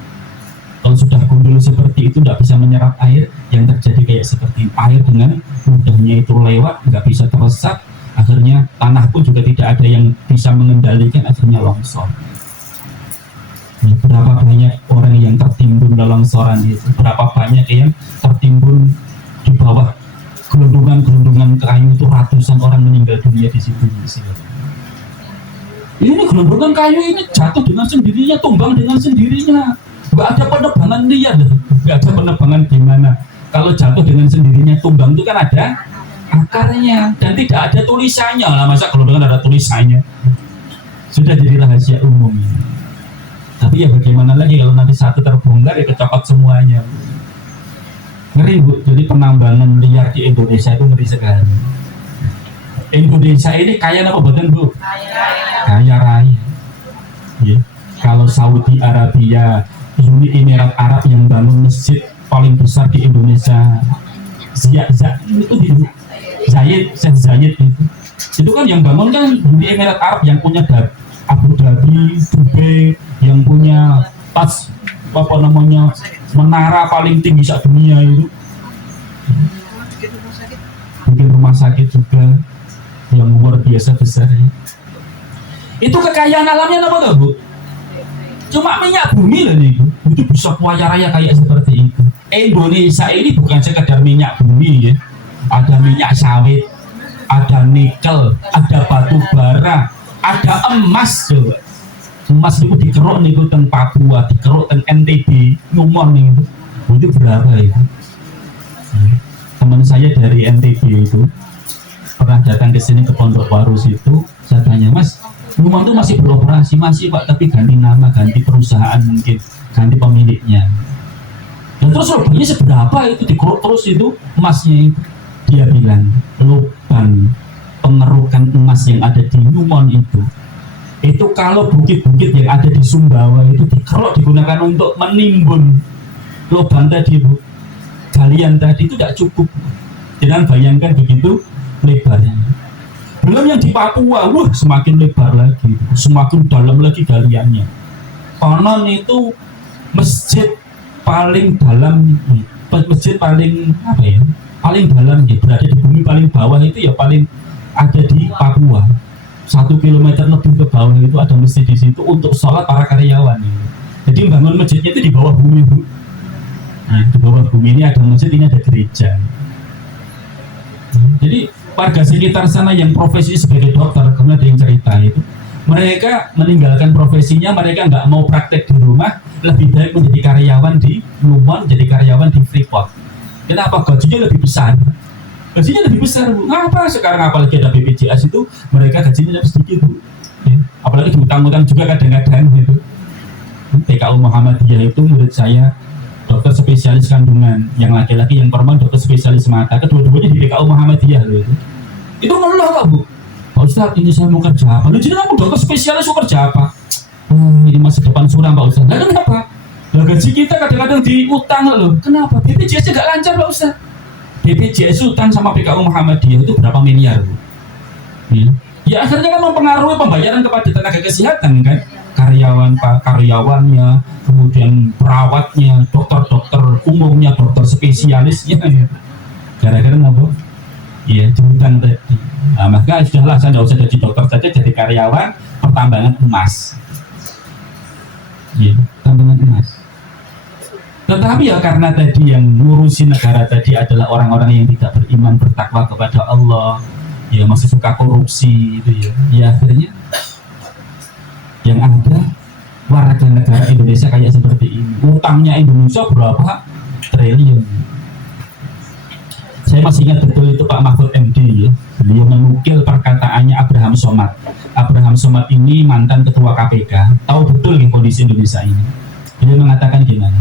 Kalau sudah gundul seperti itu nggak bisa menyerap air, yang terjadi kayak seperti air dengan mudahnya itu lewat, nggak bisa teresap, akhirnya tanah pun juga tidak ada yang bisa mengendalikan, akhirnya longsor. Berapa banyak orang yang tertimbun dalam longsoran itu, berapa banyak yang tertimbun di bawah gelondongan kayu itu, ratusan orang meninggal dunia di situ. Ini gelondongan kayu ini jatuh dengan sendirinya, tumbang dengan sendirinya. Nggak ada penebangan liar, nggak ada penebangan gimana. Kalau jatuh dengan sendirinya, tumbang itu kan ada akarnya dan tidak ada tulisannya. Lah masa gelondongan ada tulisannya? Sudah jadi rahasia umum. Tapi ya bagaimana lagi kalau nanti satu terbongkar ya kecopot semuanya. Ngeri Bu, jadi penambangan liar di Indonesia itu ngeri sekali. Indonesia ini kaya apa badan Bu? Kaya raya. Ya. Kalau Saudi Arabia, Uni Emirat Arab yang bangun masjid paling besar di Indonesia, Syekh Zayed itu kan yang bangun kan Uni Emirat Arab, yang punya Abu Dhabi, Dubai, yang punya menara paling tinggi saat dunia itu, bikin rumah sakit juga yang luar biasa besarnya. Itu kekayaan alamnya apa enggak Bu? Cuma minyak bumi lah nih, itu bisa kaya raya kayak seperti itu. Indonesia ini bukan sekedar minyak bumi ya, ada minyak sawit, ada nikel, ada batu bara, ada emas coba. Emas itu dikeruk nih itu teng Papua, dikeruk teng NTB, Lumon nih itu berapa itu? Teman saya dari NTB itu pernah datang ke sini ke Pondok Waru situ, saya tanya, Mas, Lumon itu masih beroperasi? Masih Pak, tapi ganti nama, ganti perusahaan mungkin, ganti pemiliknya. Dan terus lubangnya seberapa itu dikeruk terus itu emasnya itu? Dia bilang lubang pengerukan emas yang ada di Lumon itu kalau bukit-bukit yang ada di Sumbawa itu dikeruk digunakan untuk menimbun lubang tadi Bu, galian tadi itu tidak cukup. Jangan bayangkan begitu lebarnya. Belum yang di Papua, semakin lebar lagi, semakin dalam lagi galiannya. Konon itu masjid paling dalam, masjid paling apa ya? Paling dalam ya, berada di bumi paling bawah itu ya paling ada di Papua. 1 kilometer lebih ke bawah itu ada masjid di situ untuk sholat para karyawan. Jadi bangun masjidnya itu di bawah bumi Bu. Nah, di bawah bumi ini ada masjid, ini ada gereja. Jadi warga sekitar sana yang profesi sebagai dokter, kemudian ada yang cerita itu, mereka meninggalkan profesinya, mereka nggak mau praktek di rumah, lebih baik menjadi karyawan di Lumon, jadi karyawan di Freeport. Kenapa? Gajinya lebih besar. Gajinya lebih besar Bu. Ngapa sekarang apalagi ada BPJS itu mereka gajinya lebih sedikit Bu. Ya. Apalagi diutang-utang juga kadang-kadang gitu. TKU Muhammadiyah itu menurut saya dokter spesialis kandungan, yang laki-laki yang perempuan dokter spesialis mata, kedua-duanya di TKU Muhammadiyah loh. Itu ngeluh Pak Bu. Pak Ustadz, ini saya mau kerja apa? Lu jadi kamu dokter spesialis mau kerja apa? Ini masa depan suram Pak Ustadz. Nah kenapa? Lah gaji kita kadang-kadang diutang loh. Kenapa? BPJS nggak lancar Pak Ustadz. BPJS utang sama PKU Muhammadiyah itu berapa miliar Bu? Ya akhirnya kan mempengaruhi pembayaran kepada tenaga kesehatan kan, karyawannya, kemudian perawatnya, dokter-dokter umumnya, dokter spesialisnya ya. Gara-gara apa? Iya, diutang tadi. Nah, maka sudahlah saya nggak usah jadi dokter saja, jadi karyawan pertambangan emas. Iya, tambangan emas. Tetapi ya karena tadi yang ngurusi negara tadi adalah orang-orang yang tidak beriman, bertakwa kepada Allah, ya masih suka korupsi itu ya. Ya akhirnya yang ada warga negara Indonesia kayak seperti ini. Utangnya Indonesia berapa triliun. Saya masih ingat betul itu Pak Mahfud MD ya. Beliau menukil perkataannya Abraham Somad. Abraham Somad ini mantan ketua KPK, tahu betul nih kondisi Indonesia ini. Dia mengatakan gimana?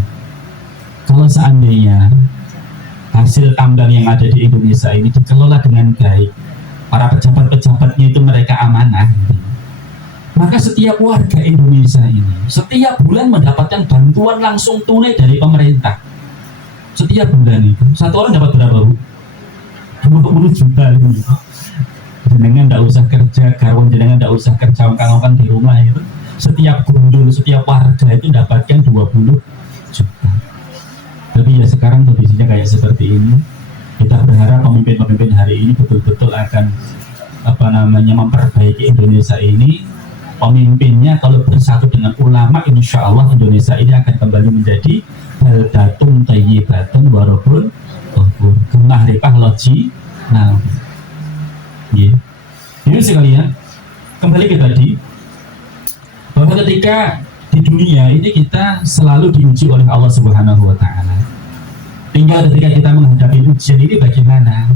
Kalau seandainya hasil tambang yang ada di Indonesia ini dikelola dengan baik, para pejabat-pejabatnya itu mereka amanah, maka setiap warga Indonesia ini setiap bulan mendapatkan bantuan langsung tunai dari pemerintah. Setiap bulan itu satu orang dapat berapa, Bu? 20 juta ini. Jenengan tidak usah kerja, kawan jenengan tidak usah kerja ongkang-ongkang di rumah itu. Setiap gundul, setiap warga itu dapatkan 20 juta. Tapi ya sekarang kondisinya kayak seperti ini. Kita berharap pemimpin-pemimpin hari ini betul-betul akan memperbaiki Indonesia ini. Pemimpinnya kalau bersatu dengan ulama, insya Allah Indonesia ini akan kembali menjadi baldatun thayyibatun warabun ghafur. Gemah ripah loji. Nah, ini sekalian, kembali ke tadi bahwa ketika di dunia ini kita selalu diuji oleh Allah Subhanahu wa Ta'ala. Tinggal ketika kita menghadapi ujian ini bagaimana?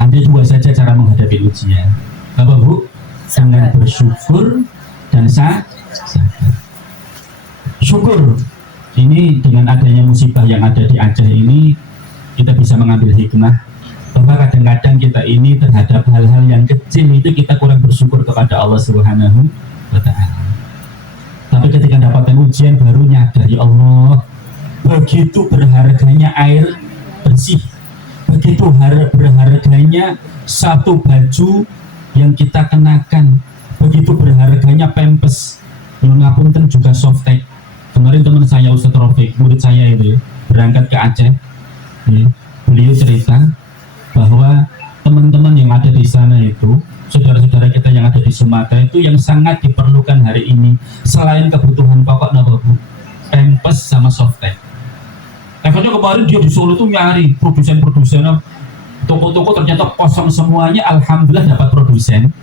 Ada dua saja cara menghadapi ujian. Bapak Bu, dengan bersyukur dan sabar. Syukur ini dengan adanya musibah yang ada di Aceh ini, kita bisa mengambil hikmah bahwa kadang-kadang kita ini terhadap hal-hal yang kecil itu kita kurang bersyukur kepada Allah Subhanahu wa Ta'ala. Tapi ketika dapatkan ujian baru nyadar, ya Allah, begitu berharganya air bersih, begitu berharganya satu baju yang kita kenakan, begitu berharganya pempes, ngapunten juga softtek. Kemarin teman saya Ustadz Rafiq, murid saya itu berangkat ke Aceh, beliau cerita bahwa teman-teman yang ada di sana itu, saudara-saudara kita yang ada di Sumatera itu yang sangat diperlukan hari ini selain kebutuhan pokok pempes sama softtek. Akhirnya kemarin dia di Solo itu nyari produsen-produsen, toko-toko ternyata kosong semuanya. Alhamdulillah dapat produsen,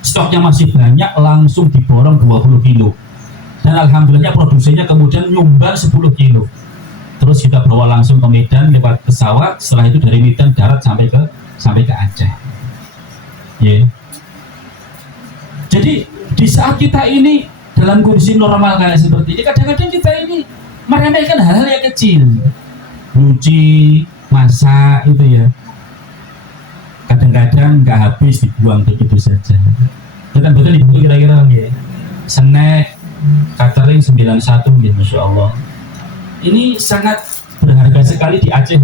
stoknya masih banyak, langsung diborong 20 kilo, dan alhamdulillah produsennya kemudian nyumbang 10 kilo. Terus kita bawa langsung ke Medan lewat pesawat, setelah itu dari Medan darat sampai ke Aceh. Jadi di saat kita ini dalam kondisi normal kayak seperti ini, kadang-kadang kita ini meremehkan hal-hal yang kecil, nyuci, masak itu ya, kadang-kadang nggak habis, dibuang begitu saja. Betul ibu kira-kira ya, snack catering 91 ya, Masya Allah. Ini sangat berharga sekali di Aceh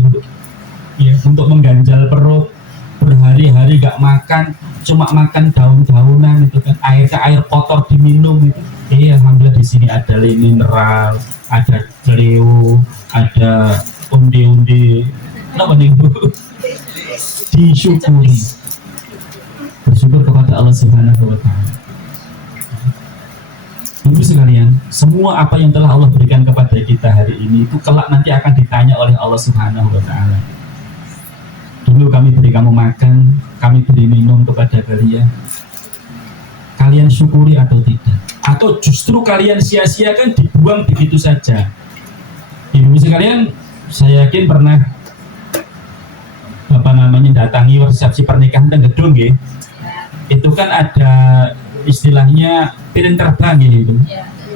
untuk mengganjal perut, berhari-hari gak makan, cuma makan daun-daunan itu kan, air kotor diminum itu. Alhamdulillah di sini ada mineral, ada Cleo, ada undi-undi, apa nih Bu? Disyukuri, bersyukur kepada Allah Subhanahu wa Ta'ala. Ibu sekalian, semua apa yang telah Allah berikan kepada kita hari ini itu kelak nanti akan ditanya oleh Allah Subhanahu wa Ta'ala. Dulu kami beri kamu makan, kami beri minum kepada kalian, kalian syukuri atau tidak? Atau justru kalian sia-siakan, dibuang begitu saja? Ibu sekalian, saya yakin pernah datangi resepsi pernikahan dan gedung ya. Itu kan ada istilahnya piring terbang gitu.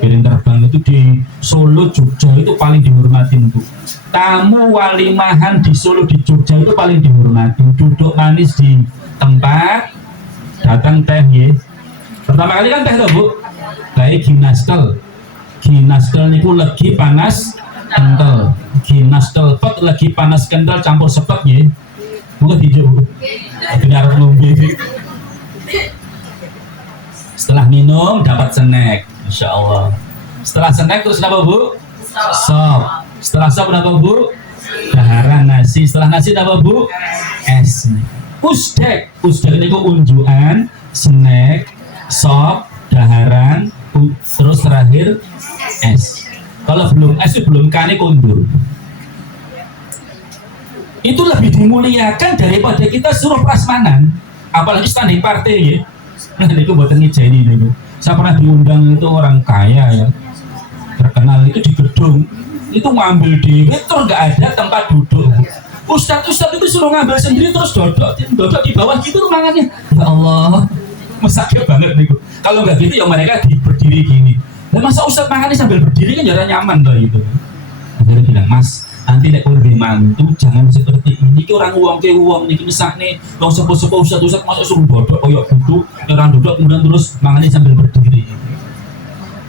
Piring terbang itu di Solo, Jogja itu paling dihormatin tuh. Tamu walimahan di Solo, di Jogja itu paling dihormatin. Duduk manis di tempat, datang teh ya. Pertama kali kan teh tuh Bu, kayak ginastel. Ginastel itu lagi panas kental. Ginastel pot lagi panas kental campur sepet ya. Bukan hijau. Benar ngombe. Setelah minum dapat snack, Masya Allah. Setelah snack terus apa Bu? Sop. Setelah sop apa Bu? Daharan nasi. Setelah nasi apa Bu? Es. Usdek itu unjukan, snack, sop, daharan, terus terakhir es. Kalau belum es itu belum kane kondur. Itu lebih dimuliakan daripada kita suruh prasmanan, apalagi standing partai ya. Nah itu buatan ngejain ini. Saya pernah diundang itu orang kaya ya, terkenal itu di gedung, itu ngambil di meter nggak ada tempat duduk. Ustadz itu suruh ngambil sendiri terus dodok di bawah gitu mangannya. Ya Allah, mesaknya banget nih. Kalau nggak gitu ya mereka berdiri gini. Nah, masa Ustadz makannya sambil berdiri kan jarang nyaman loh itu. Akhirnya bilang, Mas, nanti nek urip mantu jangan seperti ini. Ki orang uang ke uang niki mesak nih. Wong sepo-sepo Ustadz masuk suruh dodok koyo gitu. Orang dodok kemudian terus makannya sambil berdiri.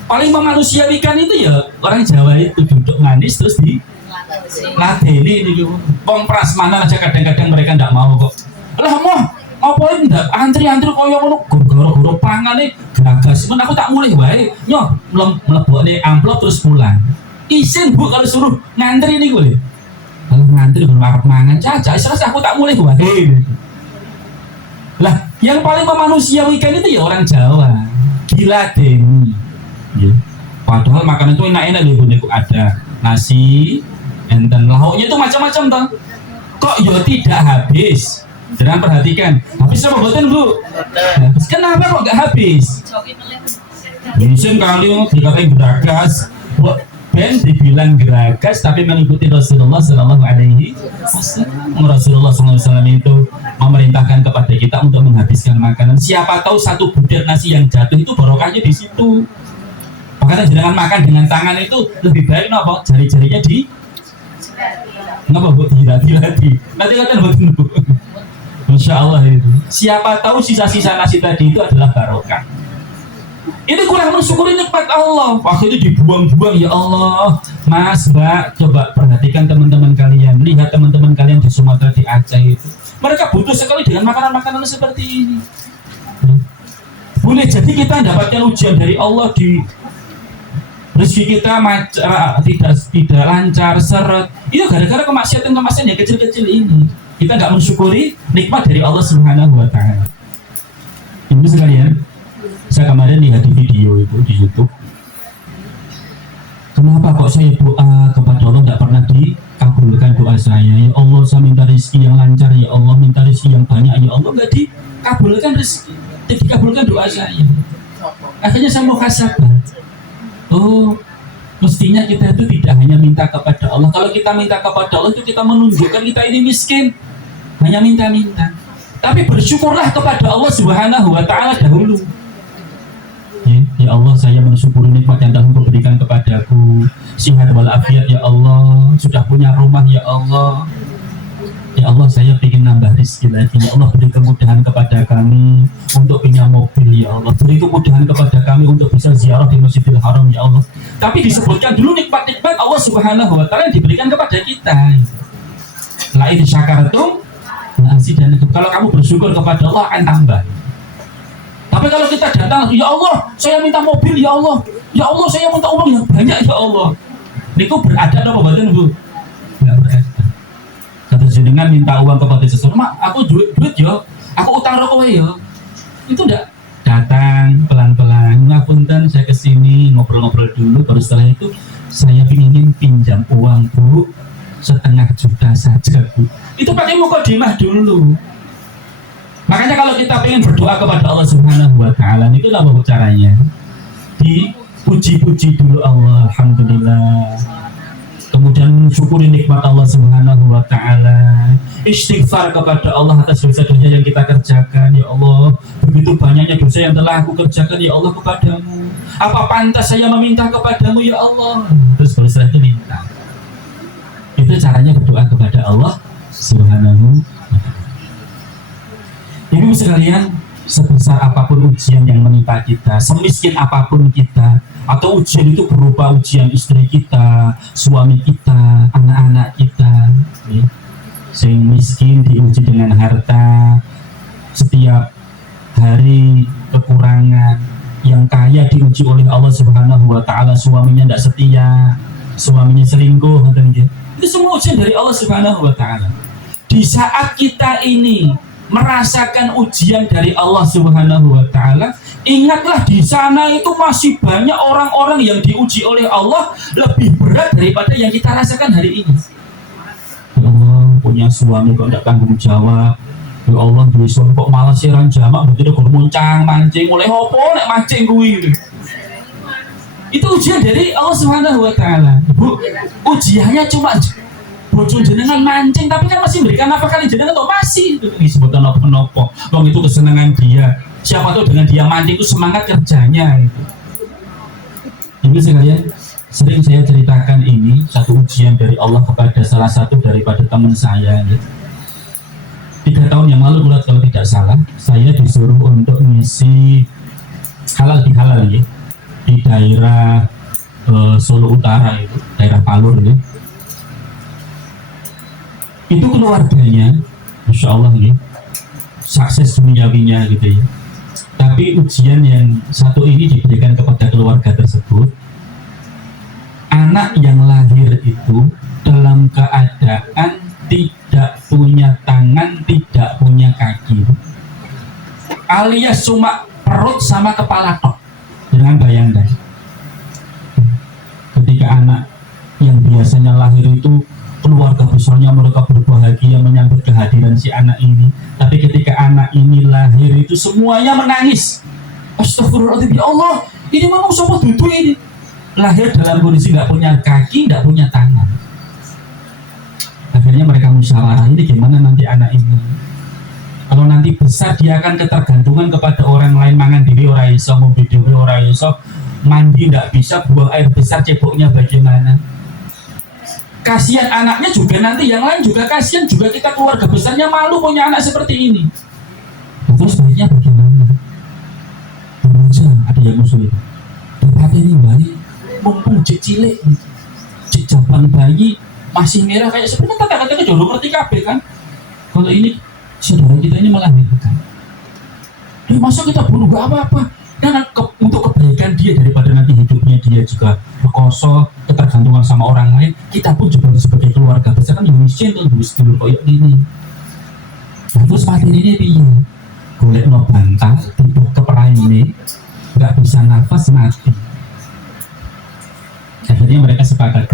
Paling memanusiawikan itu ya orang Jawa itu duduk manis terus di latih ini wong prasmanan aja kadang-kadang mereka ndak mau kok. Lah ngapain ndak antri-antri koyo ngono goro-goro pangane gagas. Men aku tak mulih wae. Nyoh mlebokne amplop terus pulang. Isin Bu kalau suruh ngantri niku lho. Kalau ngantri ben arep mangan caca selesai aku tak mulih wae. Lah yang paling memanusiawikan itu ya orang Jawa. Diladeni. Ya. Padahal makanan itu enak-enak lho niku ada nasi, enten lauknya itu macam-macam toh. Kok ya tidak habis? Jangan perhatikan. Habis apa boten Bu? Habis. Kenapa kok nggak habis? Mungkin kali dikatain geragas, ben dibilang geragas tapi mengikuti Rasulullah Sallallahu Alaihi Wasallam. Rasulullah Sallallahu Alaihi Wasallam itu memerintahkan kepada kita untuk menghabiskan makanan. Siapa tahu satu butir nasi yang jatuh itu barokahnya di situ. Makanya jangan makan dengan tangan itu lebih baik nopo jari-jarinya di ngapa Bu hati-hati nanti kan betul Bu. Insya Allah itu. Siapa tahu sisa-sisa nasi tadi itu adalah barokah. Ini kurang mensyukuri nikmat Allah. Waktu itu dibuang-buang ya Allah. Mas, Mbak, coba perhatikan teman-teman kalian. Lihat teman-teman kalian di Sumatera, di Aceh itu. Mereka butuh sekali dengan makanan-makanan seperti ini. Boleh jadi kita mendapatkan ujian dari Allah di rezeki kita tidak lancar, seret. Itu gara-gara kemaksiatan yang kecil-kecil ini. Kita nggak mensyukuri nikmat dari Allah Subhanahu Wa Taala. Ibu sekalian, saya kemarin lihat di video itu di YouTube. Kenapa kok saya doa kepada Allah tidak pernah dikabulkan doa saya? Ya Allah, saya minta rezeki yang lancar. Ya Allah, minta rezeki yang banyak. Ya Allah, nggak dikabulkan rezeki, tidak dikabulkan doa saya. Akhirnya saya mau muhasabah. Oh, mestinya kita itu tidak hanya minta kepada Allah. Kalau kita minta kepada Allah itu kita menunjukkan kita ini miskin, hanya minta-minta. Tapi bersyukurlah kepada Allah Subhanahu Wa Taala dahulu. Ya Allah, saya mensyukuri nikmat yang telah Engkau berikan kepadaku, sehat walafiat ya Allah, sudah punya rumah ya Allah. Ya Allah, saya ingin nambah rezeki lagi. Ya Allah, beri kemudahan kepada kami untuk punya mobil ya Allah. Beri kemudahan kepada kami untuk bisa ziarah di Masjidil Haram ya Allah. Tapi disebutkan dulu nikmat-nikmat Allah Subhanahu Wa Taala yang diberikan kepada kita. La in syakartum la azidannakum. Kalau kamu bersyukur kepada Allah akan tambah. Tapi kalau kita datang, ya Allah, saya minta mobil ya Allah. Ya Allah, saya minta uang yang banyak ya Allah. Niku beradab apa batin Bu? Enggak beradab. Kata jenengan minta uang kepada seseorang, mak aku duit yo, aku utang rokok yo. Itu enggak datang pelan-pelan. Ngapunten, saya kesini ngobrol-ngobrol dulu. Baru setelah itu saya ingin pinjam uang Bu, 1,5 juta saja Bu. Itu pakai mukadimah dulu. Makanya kalau kita ingin berdoa kepada Allah Subhanahu Wa Taala, itu apa caranya? Dipuji-puji dulu Allah, alhamdulillah. Kemudian mensyukuri nikmat Allah Subhanahu Wa Taala. Istighfar kepada Allah atas dosa-dosa yang kita kerjakan. Ya Allah, begitu banyaknya dosa yang telah aku kerjakan ya Allah kepadamu. Apa pantas saya meminta kepadamu ya Allah? Terus setelah itu minta. Itu caranya berdoa kepada Allah Subhanahu Wa Taala. Ibu sekalian, sebesar apapun ujian yang menimpa kita, semiskin apapun kita, atau ujian itu berupa ujian istri kita, suami kita, anak-anak kita, ya. Sing miskin diuji dengan harta, setiap hari kekurangan, yang kaya diuji oleh Allah Subhanahu Wa Taala, suaminya tidak setia, suaminya selingkuh, itu semua ujian dari Allah Subhanahu Wa Taala. Di saat kita ini merasakan ujian dari Allah Subhanahu Wa Taala, ingatlah di sana itu masih banyak orang-orang yang diuji oleh Allah lebih berat daripada yang kita rasakan hari ini. Ya Allah, punya suami kok tidak tanggung jawab. Ya Allah, duwe suami kok malah siaran jamak, begitu kok muncang mancing, mulai hopo nek mancing kuwi. Itu ujian dari Allah Subhanahu Wa Taala. Bu, ujiannya cuma bojo jenengan mancing tapi kan masih memberikan apa kali jenengan tuh masih disebut nopo-nopo. Wong itu kesenangan dia. Siapa tahu dengan dia mancing itu semangat kerjanya itu. Ibu sekalian, sering saya ceritakan ini satu ujian dari Allah kepada salah satu daripada teman saya. Gitu. 3 tahun yang lalu kalau tidak salah, saya disuruh untuk ngisi halal ya, di daerah Solo Utara itu, daerah Palur ya. Itu keluarganya, Masya Allah ya, sukses duniawinya gitu ya. Tapi ujian yang satu ini diberikan kepada keluarga tersebut. Anak yang lahir itu dalam keadaan tidak punya tangan, tidak punya kaki, alias cuma perut sama kepala tok. Jangan bayangkan ketika anak yang biasanya lahir itu keluarga besarnya mereka berbahagia menyambut kehadiran si anak ini, tapi ketika anak ini lahir itu semuanya menangis. Astagfirullahaladzim, ya Allah, ini memang sama dudu ini lahir dalam kondisi nggak punya kaki, nggak punya tangan. Akhirnya mereka musyawarah, ini gimana nanti anak ini kalau nanti besar dia akan ketergantungan kepada orang lain, mangan diri orang iso, ngombe diri orang iso, mandi nggak bisa, buang air besar ceboknya bagaimana. Kasihan anaknya juga, nanti yang lain juga kasihan juga, kita keluarga besarnya malu punya anak seperti ini. Terus baiknya bagaimana? Baca ada yang usul itu. Tapi ini bayi mumpung cilik, jaban bayi masih merah kayak sebenarnya kata-kata jodoh ngerti kabeh kan. Kalau ini saudara kita ini melahirkan, masa kita bunuh gak apa-apa, dan untuk kebaikan dia daripada nanti hidupnya dia juga berkoso, ketergantungan sama orang lain. Kita pun juga sebagai keluarga besar kan yusin tuh dulu kayak gini. Nah, terus mati ini piye? Golek no bantal, tidur ke ini, nggak bisa nafas, mati. Akhirnya mereka sepakat,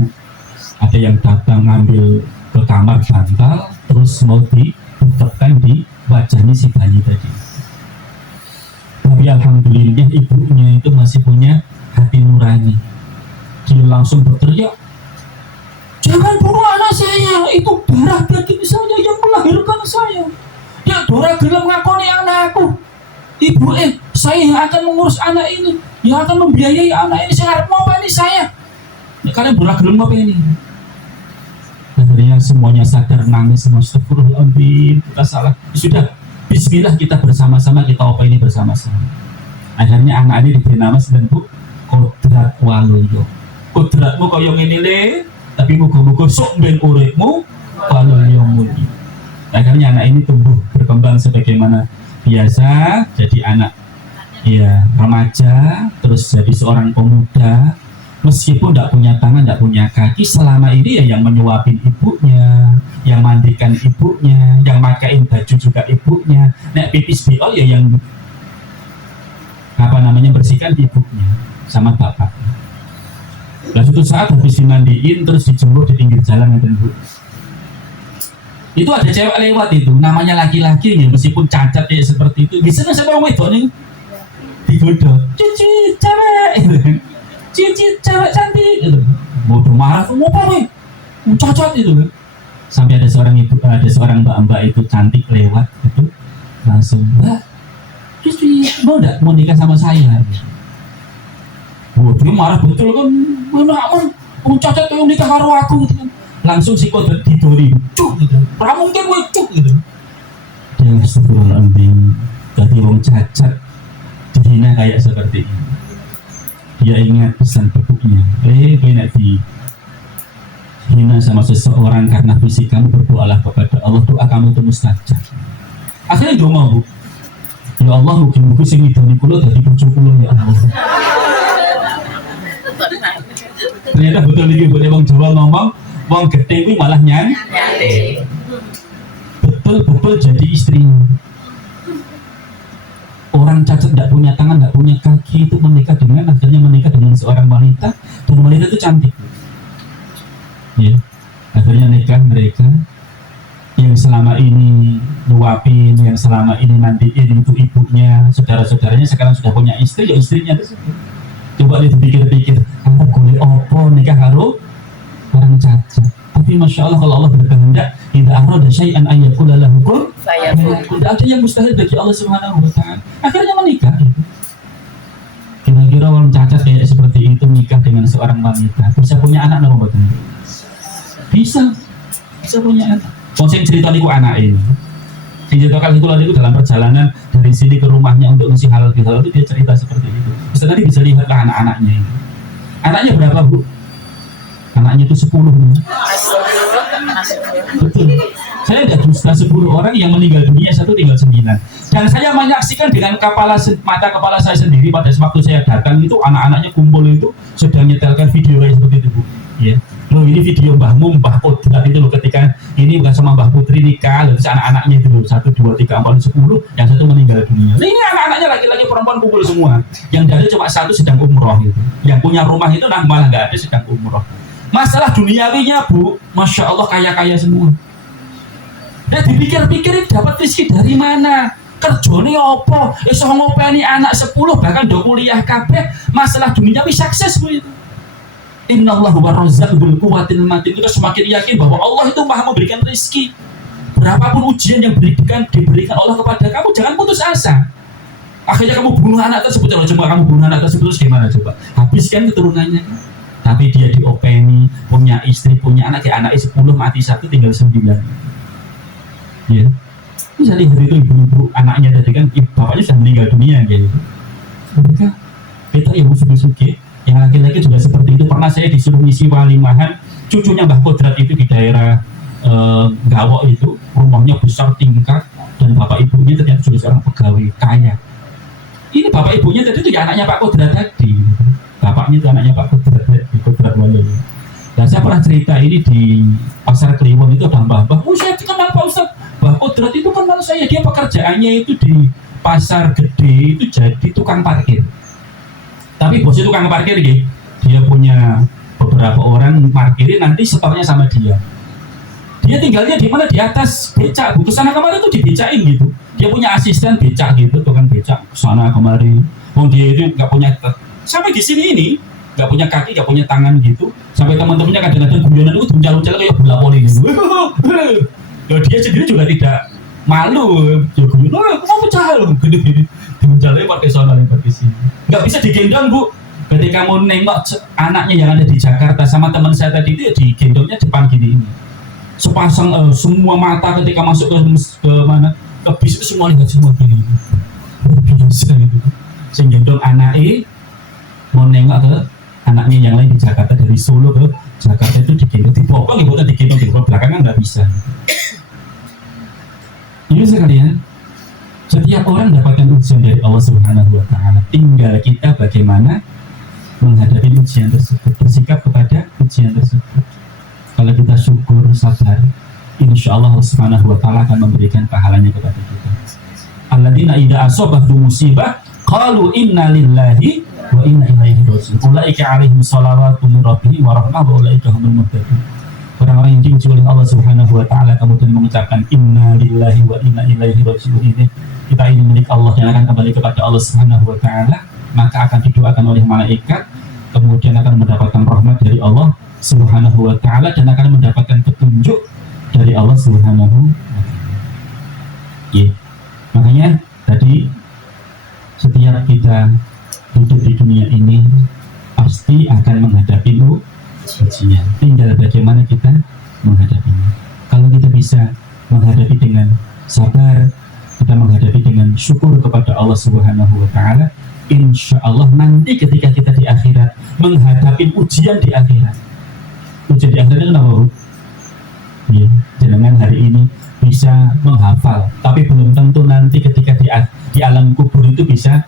ada yang datang ngambil ke kamar bantal, terus mau ditetapkan di wajahnya si bayi tadi. Tapi alhamdulillah ibunya itu masih punya hati nurani. Dia langsung berteriak, jangan bunuh anak saya, itu darah daging saya yang melahirkan saya. Ya Dora gelem ngakoni anakku. Ibu saya yang akan mengurus anak ini, yang akan membiayai anak ini. Saya harap mau apa ini saya. Ya, kalian Dora gelem apa ini? Akhirnya semuanya sadar, nangis semua, astagfirullahaladzim, kita salah. Sudah, bismillah, kita bersama-sama, kita apa ini bersama-sama. Akhirnya anak ini diberi nama Bu Kodrat Waluyo. Kodratmu kaya ngene le, tapi muga-muga sok ben uripmu waluyo muli. Akhirnya anak ini tumbuh berkembang sebagaimana biasa, jadi anak ya remaja, terus jadi seorang pemuda. Meskipun tidak punya tangan, tidak punya kaki, selama ini ya yang menyuapin ibunya, yang mandikan ibunya, yang makain baju juga ibunya. Nek pipis BO ya yang bersihkan ibunya sama bapak. Nah, suatu saat habis dimandiin terus dijemur di pinggir jalan ya, Bu. Itu ada cewek lewat itu, namanya laki-laki ya, meskipun cacat ya seperti itu. Bisa siapa yang wedok nih? Digoda, cici cewek itu. Cici cewek cantik gitu. Bodoh marah, mau apa nih? Cacat itu. Sampai ada seorang mbak-mbak itu cantik lewat itu, langsung, Mbak, Cici mau enggak mau nikah sama saya? Bodoh marah betul kan, mana cacat yang nikah karo aku gitu. Langsung si Kodrat didori, cuk gitu. Pra mungkin gue cuk gitu. Ya astagfirullahaladzim, jadi wong cacat dihina kayak seperti ini. Dia ingat pesan ibunya, banyak dihina sama seseorang karena fisik kamu, berdoalah kepada Allah, doa kamu itu mustajab. Akhirnya dia mau, Bu, ya Allah mungkin sing ngidoni kula dadi bojo kula ya Allah. Ternyata betul nih boleh wong Jawa ngomong, wong gede kuwi malah nyanyi. Betul jadi istrinya. Orang cacat tidak punya tangan, tidak punya kaki itu akhirnya menikah dengan seorang wanita, dan wanita itu cantik. Ya, akhirnya nikah mereka. Yang selama ini nuapin, yang selama ini mandiin itu ibunya, saudara-saudaranya sekarang sudah punya istri, ya istrinya tersebut. Coba dipikir-pikir, kamu boleh opo nikah karo orang cacat. Tapi masya Allah kalau Allah berkehendak, idza arada syai'an an yaqula lahu kun fayakun. Tidak ada yang mustahil bagi Allah Subhanahu wa taala. Akhirnya menikah. Kira-kira orang cacat kayak seperti itu nikah dengan seorang wanita, bisa punya anak nama betul? Bisa punya anak. Konsep cerita niku anak ini. Diceritakan itu dalam perjalanan dari sini ke rumahnya untuk ngisi halal bihalal itu dia cerita seperti itu. Terus tadi bisa lihatlah anak-anaknya ini. Anaknya berapa bu? Anaknya itu 10. Betul. Saya tidak dusta 10 orang yang meninggal dunia, 1 tinggal 9. Dan saya menyaksikan dengan mata kepala saya sendiri pada waktu saya datang itu anak-anaknya kumpul itu sedang nyetelkan video seperti itu bu. Ya. Loh ini video mbahmu, Mbah Kodrat itu loh ketika ini bukan sama Mbah Putri nikah, terus anak-anaknya itu loh 1, 2, 3, 4, 10, yang 1 meninggal dunia. Nah, ini anak-anaknya laki-laki perempuan kumpul semua. Yang dari cuma 1 sedang umroh itu. Yang punya rumah itu nah malah nggak ada sedang umroh. Masalah duniawinya bu, masya Allah kaya-kaya semua. Dan dipikir-pikir dapat rezeki dari mana? Kerjone opo? Iso ngopeni anak 10 bahkan do kuliah kabeh, masalah duniawi sukses bu itu. Innallahu warrazzaqu bil quwwatil matin. Kita semakin yakin bahwa Allah itu Maha memberikan rezeki. Berapapun ujian yang diberikan Allah kepada kamu, jangan putus asa. Akhirnya kamu bunuh anak tersebut, coba kamu bunuh anak tersebut terus gimana coba? Habiskan keturunannya. Tapi dia diopeni, punya istri, punya anak, ya anaknya 10 mati 1 tinggal 9. Ya. Bisa lihat itu ibu-ibu anaknya tadi kan bapaknya sudah meninggal dunia gitu. Mereka kita ibu sugi-sugi yang laki-laki juga seperti itu. Pernah saya disuruh ngisi walimahan cucunya Mbah Kodrat itu di daerah Gawok itu, rumahnya besar tingkat dan bapak ibunya ternyata juga seorang pegawai kaya. Ini bapak ibunya tadi itu ya anaknya Pak Kodrat tadi, bapaknya itu anaknya Pak Kodrat Wali. Dan saya pernah cerita ini di Pasar Kliwon itu ada mbah-mbah, oh saya kenal Pak Ustadz, Mbah Kodrat itu kenal saya, dia pekerjaannya itu di pasar gede itu jadi tukang parkir. Tapi bosnya tukang parkir gitu, dia punya beberapa orang parkirin, nanti setornya sama dia. Dia tinggalnya di mana? Di atas becak, bu. Kesana kemari tuh dibecain gitu. Dia punya asisten becak gitu, tukang becak kesana kemari. Oh dia itu nggak punya sampai di sini ini nggak punya kaki, nggak punya tangan gitu. Sampai teman-temannya kadang-kadang guyonan itu uncal-uncal kayak bola voli gitu. Loh, dia sendiri juga tidak malu. Dia guyon, mau pecah loh, gede-gede. Jalannya pakai soal lempar ke sini. Nggak bisa digendong bu. Ketika mau nengok anaknya yang ada di Jakarta sama teman saya tadi itu ya digendongnya depan gini ini. Sepasang semua mata ketika masuk ke mana ke bis itu semua lihat semua gini. Biasa gitu. Saya gendong anaknya mau nengok ke anaknya yang lain di Jakarta dari Solo ke Jakarta itu digendong di bawah, bukan digendong di belakangnya nggak bisa. Ini sekalian. Setiap orang dapatkan ujian dari Allah Subhanahu wa taala. Tinggal kita bagaimana menghadapi ujian tersebut, bersikap kepada ujian tersebut. Kalau kita syukur, sabar, insya Allah Subhanahu wa taala akan memberikan pahalanya kepada kita. Alladzina idza asabahum musibah qalu inna lillahi wa inna ilaihi raji'un. Ulaika 'alaihim shalawatu min rabbihim wa rahmah wa ulaika humul muhtadun. Orang-orang yang diuji oleh Allah Subhanahu wa taala kemudian mengucapkan inna lillahi wa inna ilaihi raji'un, ini kita ini milik Allah yang akan kembali kepada Allah Subhanahu wa taala, maka akan didoakan oleh malaikat, kemudian akan mendapatkan rahmat dari Allah Subhanahu wa taala dan akan mendapatkan petunjuk dari Allah Subhanahu wa taala. Ya. Makanya tadi setiap kita hidup di dunia ini pasti akan menghadapi ujian. Tinggal bagaimana kita menghadapinya. Kalau kita bisa menghadapi dengan sabar, kita menghadapi dengan syukur kepada Allah Subhanahu wa taala, insya Allah nanti ketika kita di akhirat menghadapi ujian di akhirat. Ujian di akhirat itu apa? Ya, jangan hari ini bisa menghafal, tapi belum tentu nanti ketika di alam kubur itu bisa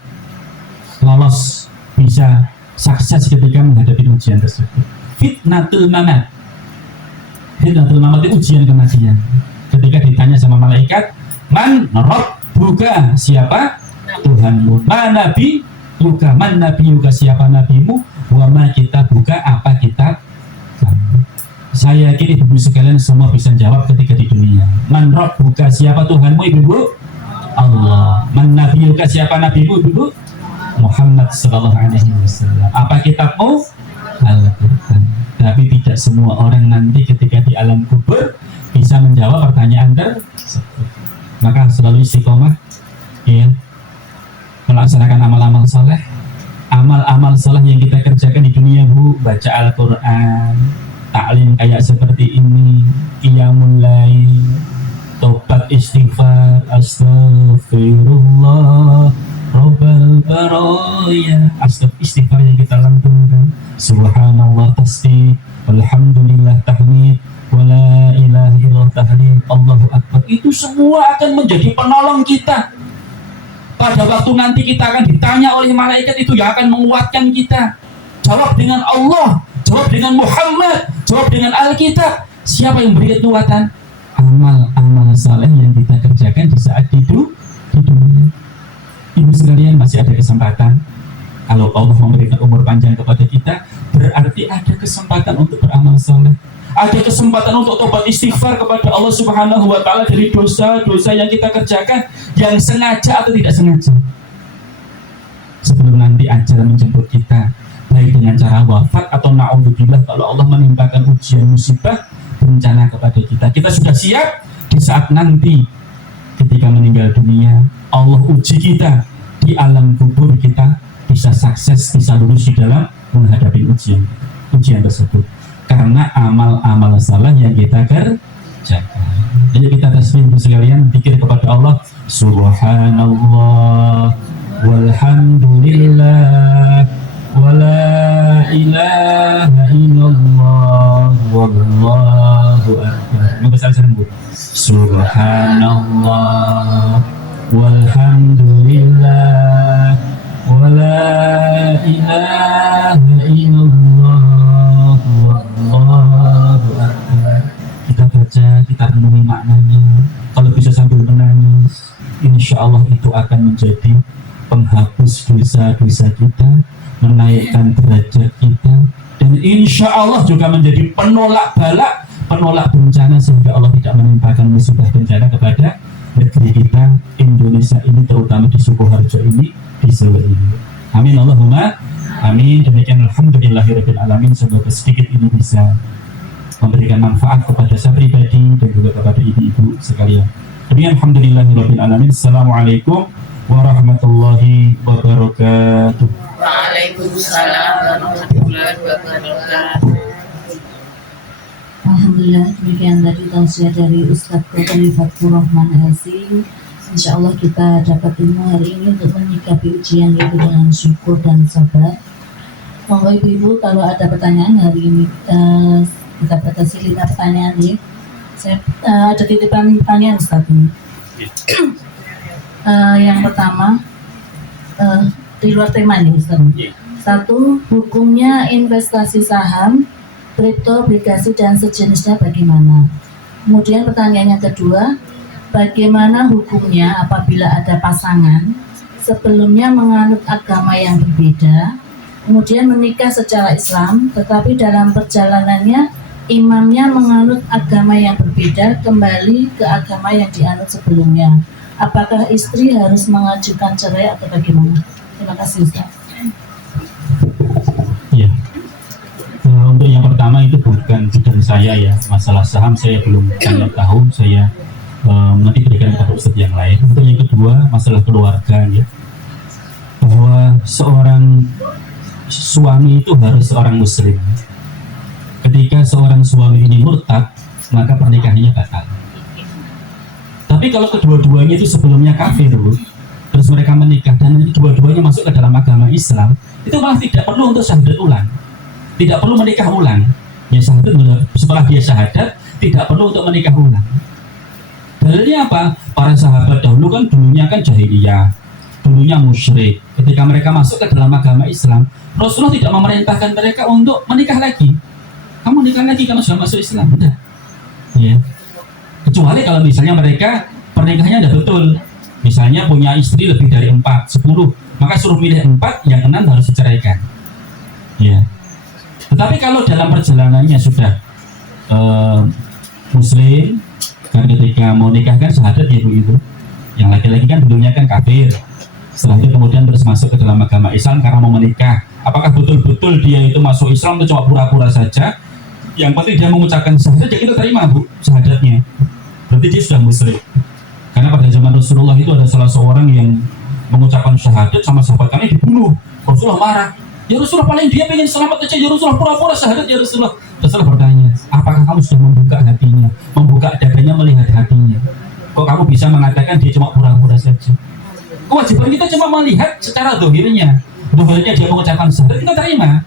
lolos, bisa sukses ketika menghadapi ujian tersebut. Fitnatul mamat. Fitnatul mamat itu ujian kematian. Ketika ditanya sama malaikat, man rabbuka, siapa Tuhanmu, man nabiyuka, man nabiyuka, siapa nabimu, wa ma kitabuka, apa kitab kamu. Saya yakin ibu sekalian semua bisa jawab ketika di dunia. Man rabbuka, siapa Tuhanmu ibu? Allah. Man nabiyuka, siapa nabimu ibu? Muhammad sallallahu alaihi wasallam. Apa kitabmu? Al-Quran. Tapi tidak semua orang nanti ketika di alam kubur bisa menjawab pertanyaan tersebut. Maka selalu istiqomah, ya, melaksanakan amal-amal soleh. Amal-amal soleh yang kita kerjakan di dunia, Bu, baca Al-Quran, taklim kayak seperti ini, qiyamul lail, tobat, istighfar, astagfirullah Rabbal baraya, istighfar yang kita lantunkan, subhanallah tasbih, alhamdulillah tahmid, wala ilaha illallah tahlil, Allahu akbar. Itu semua akan menjadi penolong kita. Pada waktu nanti kita akan ditanya oleh malaikat, itu yang akan menguatkan kita. Jawab dengan Allah, jawab dengan Muhammad, jawab dengan Alkitab. Siapa yang beri kekuatan? Amal-amal saleh yang kita kerjakan di saat hidup di dunia. Ibu sekalian, masih ada kesempatan. Kalau Allah memberikan umur panjang kepada kita, berarti ada kesempatan untuk beramal saleh. Ada kesempatan untuk tobat istighfar kepada Allah Subhanahu wa Ta'ala dari dosa-dosa yang kita kerjakan, yang sengaja atau tidak sengaja. Sebelum nanti ajal menjemput kita, baik dengan cara wafat atau na'udzubillah, kalau Allah menimpakan ujian musibah bencana kepada kita, kita sudah siap di saat nanti ketika meninggal dunia. Allah uji kita di alam kubur, kita bisa sukses, bisa lulus di dalam menghadapi ujian tersebut karena amal-amal salah yang kita kerjakan. Jadi kita tasbih sekalian, pikir kepada Allah, subhanallah walhamdulillah wala ilaha illallah wallahu akbar. Mau bersama-sama, Bu. Subhanallah walhamdulillah wala ilaha illallah wallahu akbar. Kita baca, kita renungi maknanya. Kalau bisa sambil menangis, insya Allah itu akan menjadi penghapus dosa-dosa kita, menaikkan derajat kita, dan insya Allah juga menjadi penolak bala, penolak bencana, sehingga Allah tidak menimpakan musibah bencana kepada negeri kita Indonesia ini, terutama di Sukoharjo ini, di Solo ini. Amin Allahumma amin. Demikian alhamdulillahirabbil alamin. Semoga sedikit ini bisa memberikan manfaat kepada saya pribadi dan juga kepada ibu-ibu sekalian. Demikian alhamdulillahirabbil alamin. Assalamualaikum warahmatullahi wabarakatuh. Waalaikumsalam warahmatullahi wabarakatuh. Alhamdulillah, demikian tadi tausiah dari Ustadz Dr. Fathur Rahman LC. Insya Allah kita dapat ilmu hari ini untuk menyikapi ujian itu dengan syukur dan sabar. Monggo ibu-ibu, kalau ada pertanyaan hari ini kita batasi 5 pertanyaan ya. Saya ada titipan pertanyaan Ustadz ini. Yang pertama, di luar tema nih Ustadz. Satu, hukumnya investasi saham, kripto, obligasi, dan sejenisnya bagaimana? Kemudian pertanyaan yang kedua, bagaimana hukumnya apabila ada pasangan sebelumnya menganut agama yang berbeda, kemudian menikah secara Islam, tetapi dalam perjalanannya imamnya menganut agama yang berbeda kembali ke agama yang dianut sebelumnya. Apakah istri harus mengajukan cerai atau bagaimana? Terima kasih Ustaz. Ya. Untuk yang pertama itu bukan bidang saya ya, masalah saham saya belum banyak tahu, saya nanti berikan kepada Ustaz yang lain. Untuk yang kedua, masalah keluarga ya, bahwa seorang suami itu harus seorang muslim. Ketika seorang suami ini murtad, maka pernikahannya batal. Tapi kalau kedua-duanya itu sebelumnya kafir, terus mereka menikah dan kedua-duanya masuk ke dalam agama Islam, itu malah tidak perlu untuk syahadat ulang, tidak perlu menikah ulang. Ya syahadat, setelah dia syahadat tidak perlu untuk menikah ulang. Dalilnya apa? Para sahabat dahulu kan dulunya kan jahiliyah, dulunya musyrik. Ketika mereka masuk ke dalam agama Islam, Rasulullah tidak memerintahkan mereka untuk menikah lagi. Kamu nikah lagi kamu sudah masuk Islam, udah. Ya. Kecuali kalau misalnya mereka pernikahannya tidak betul, misalnya punya istri lebih dari 4, 10, maka suruh milih 4, yang 6 harus diceraikan. Ya. Tetapi kalau dalam perjalanannya sudah muslim, kan ketika mau nikah kan syahadat ya Bu itu. Yang laki-laki kan dulunya kan kafir. Setelah itu kemudian terus masuk ke dalam agama Islam karena mau menikah. Apakah betul-betul dia itu masuk Islam itu cuma pura-pura saja? Yang penting dia mengucapkan syahadat, ya kita terima Bu syahadatnya. Berarti dia sudah muslim. Karena pada zaman Rasulullah itu ada salah seorang yang mengucapkan syahadat sama sahabat kami dibunuh. Rasulullah marah. Ya Rasulullah, paling dia pengen selamat aja. Ya Rasulullah, pura-pura syahadat ya Rasulullah. Rasulullah bertanya, apakah kamu sudah membuka hatinya, membuka dadanya, melihat hatinya? Kok kamu bisa mengatakan dia cuma pura-pura saja? Kewajiban kita cuma melihat secara dohirnya. Dohirnya dia mengucapkan syahadat, kita terima.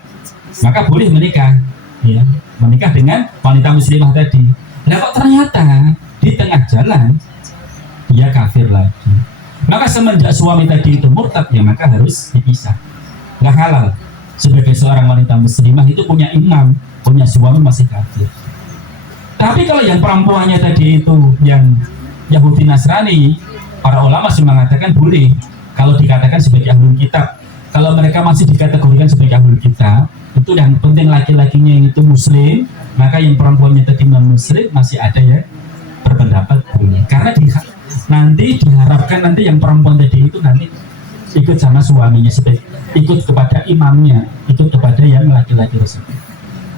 Maka boleh menikah, ya, menikah dengan wanita muslimah tadi. Nah kok ternyata di tengah jalan dia kafir lagi, maka semenjak suami tadi itu murtad, ya maka harus dipisah. Nggak halal sebagai seorang wanita muslimah itu punya imam, punya suami masih kafir. Tapi kalau yang perempuannya tadi itu yang Yahudi Nasrani, para ulama masih mengatakan boleh kalau dikatakan sebagai ahlul kitab. Kalau mereka masih dikategorikan sebagai ahlul kitab, itu yang penting laki-lakinya itu muslim, maka yang perempuannya tadi non muslim masih ada ya berpendapat boleh. Karena nanti diharapkan nanti yang perempuan tadi itu nanti ikut sama suaminya, ikut kepada imamnya, ikut kepada yang laki-laki tersebut.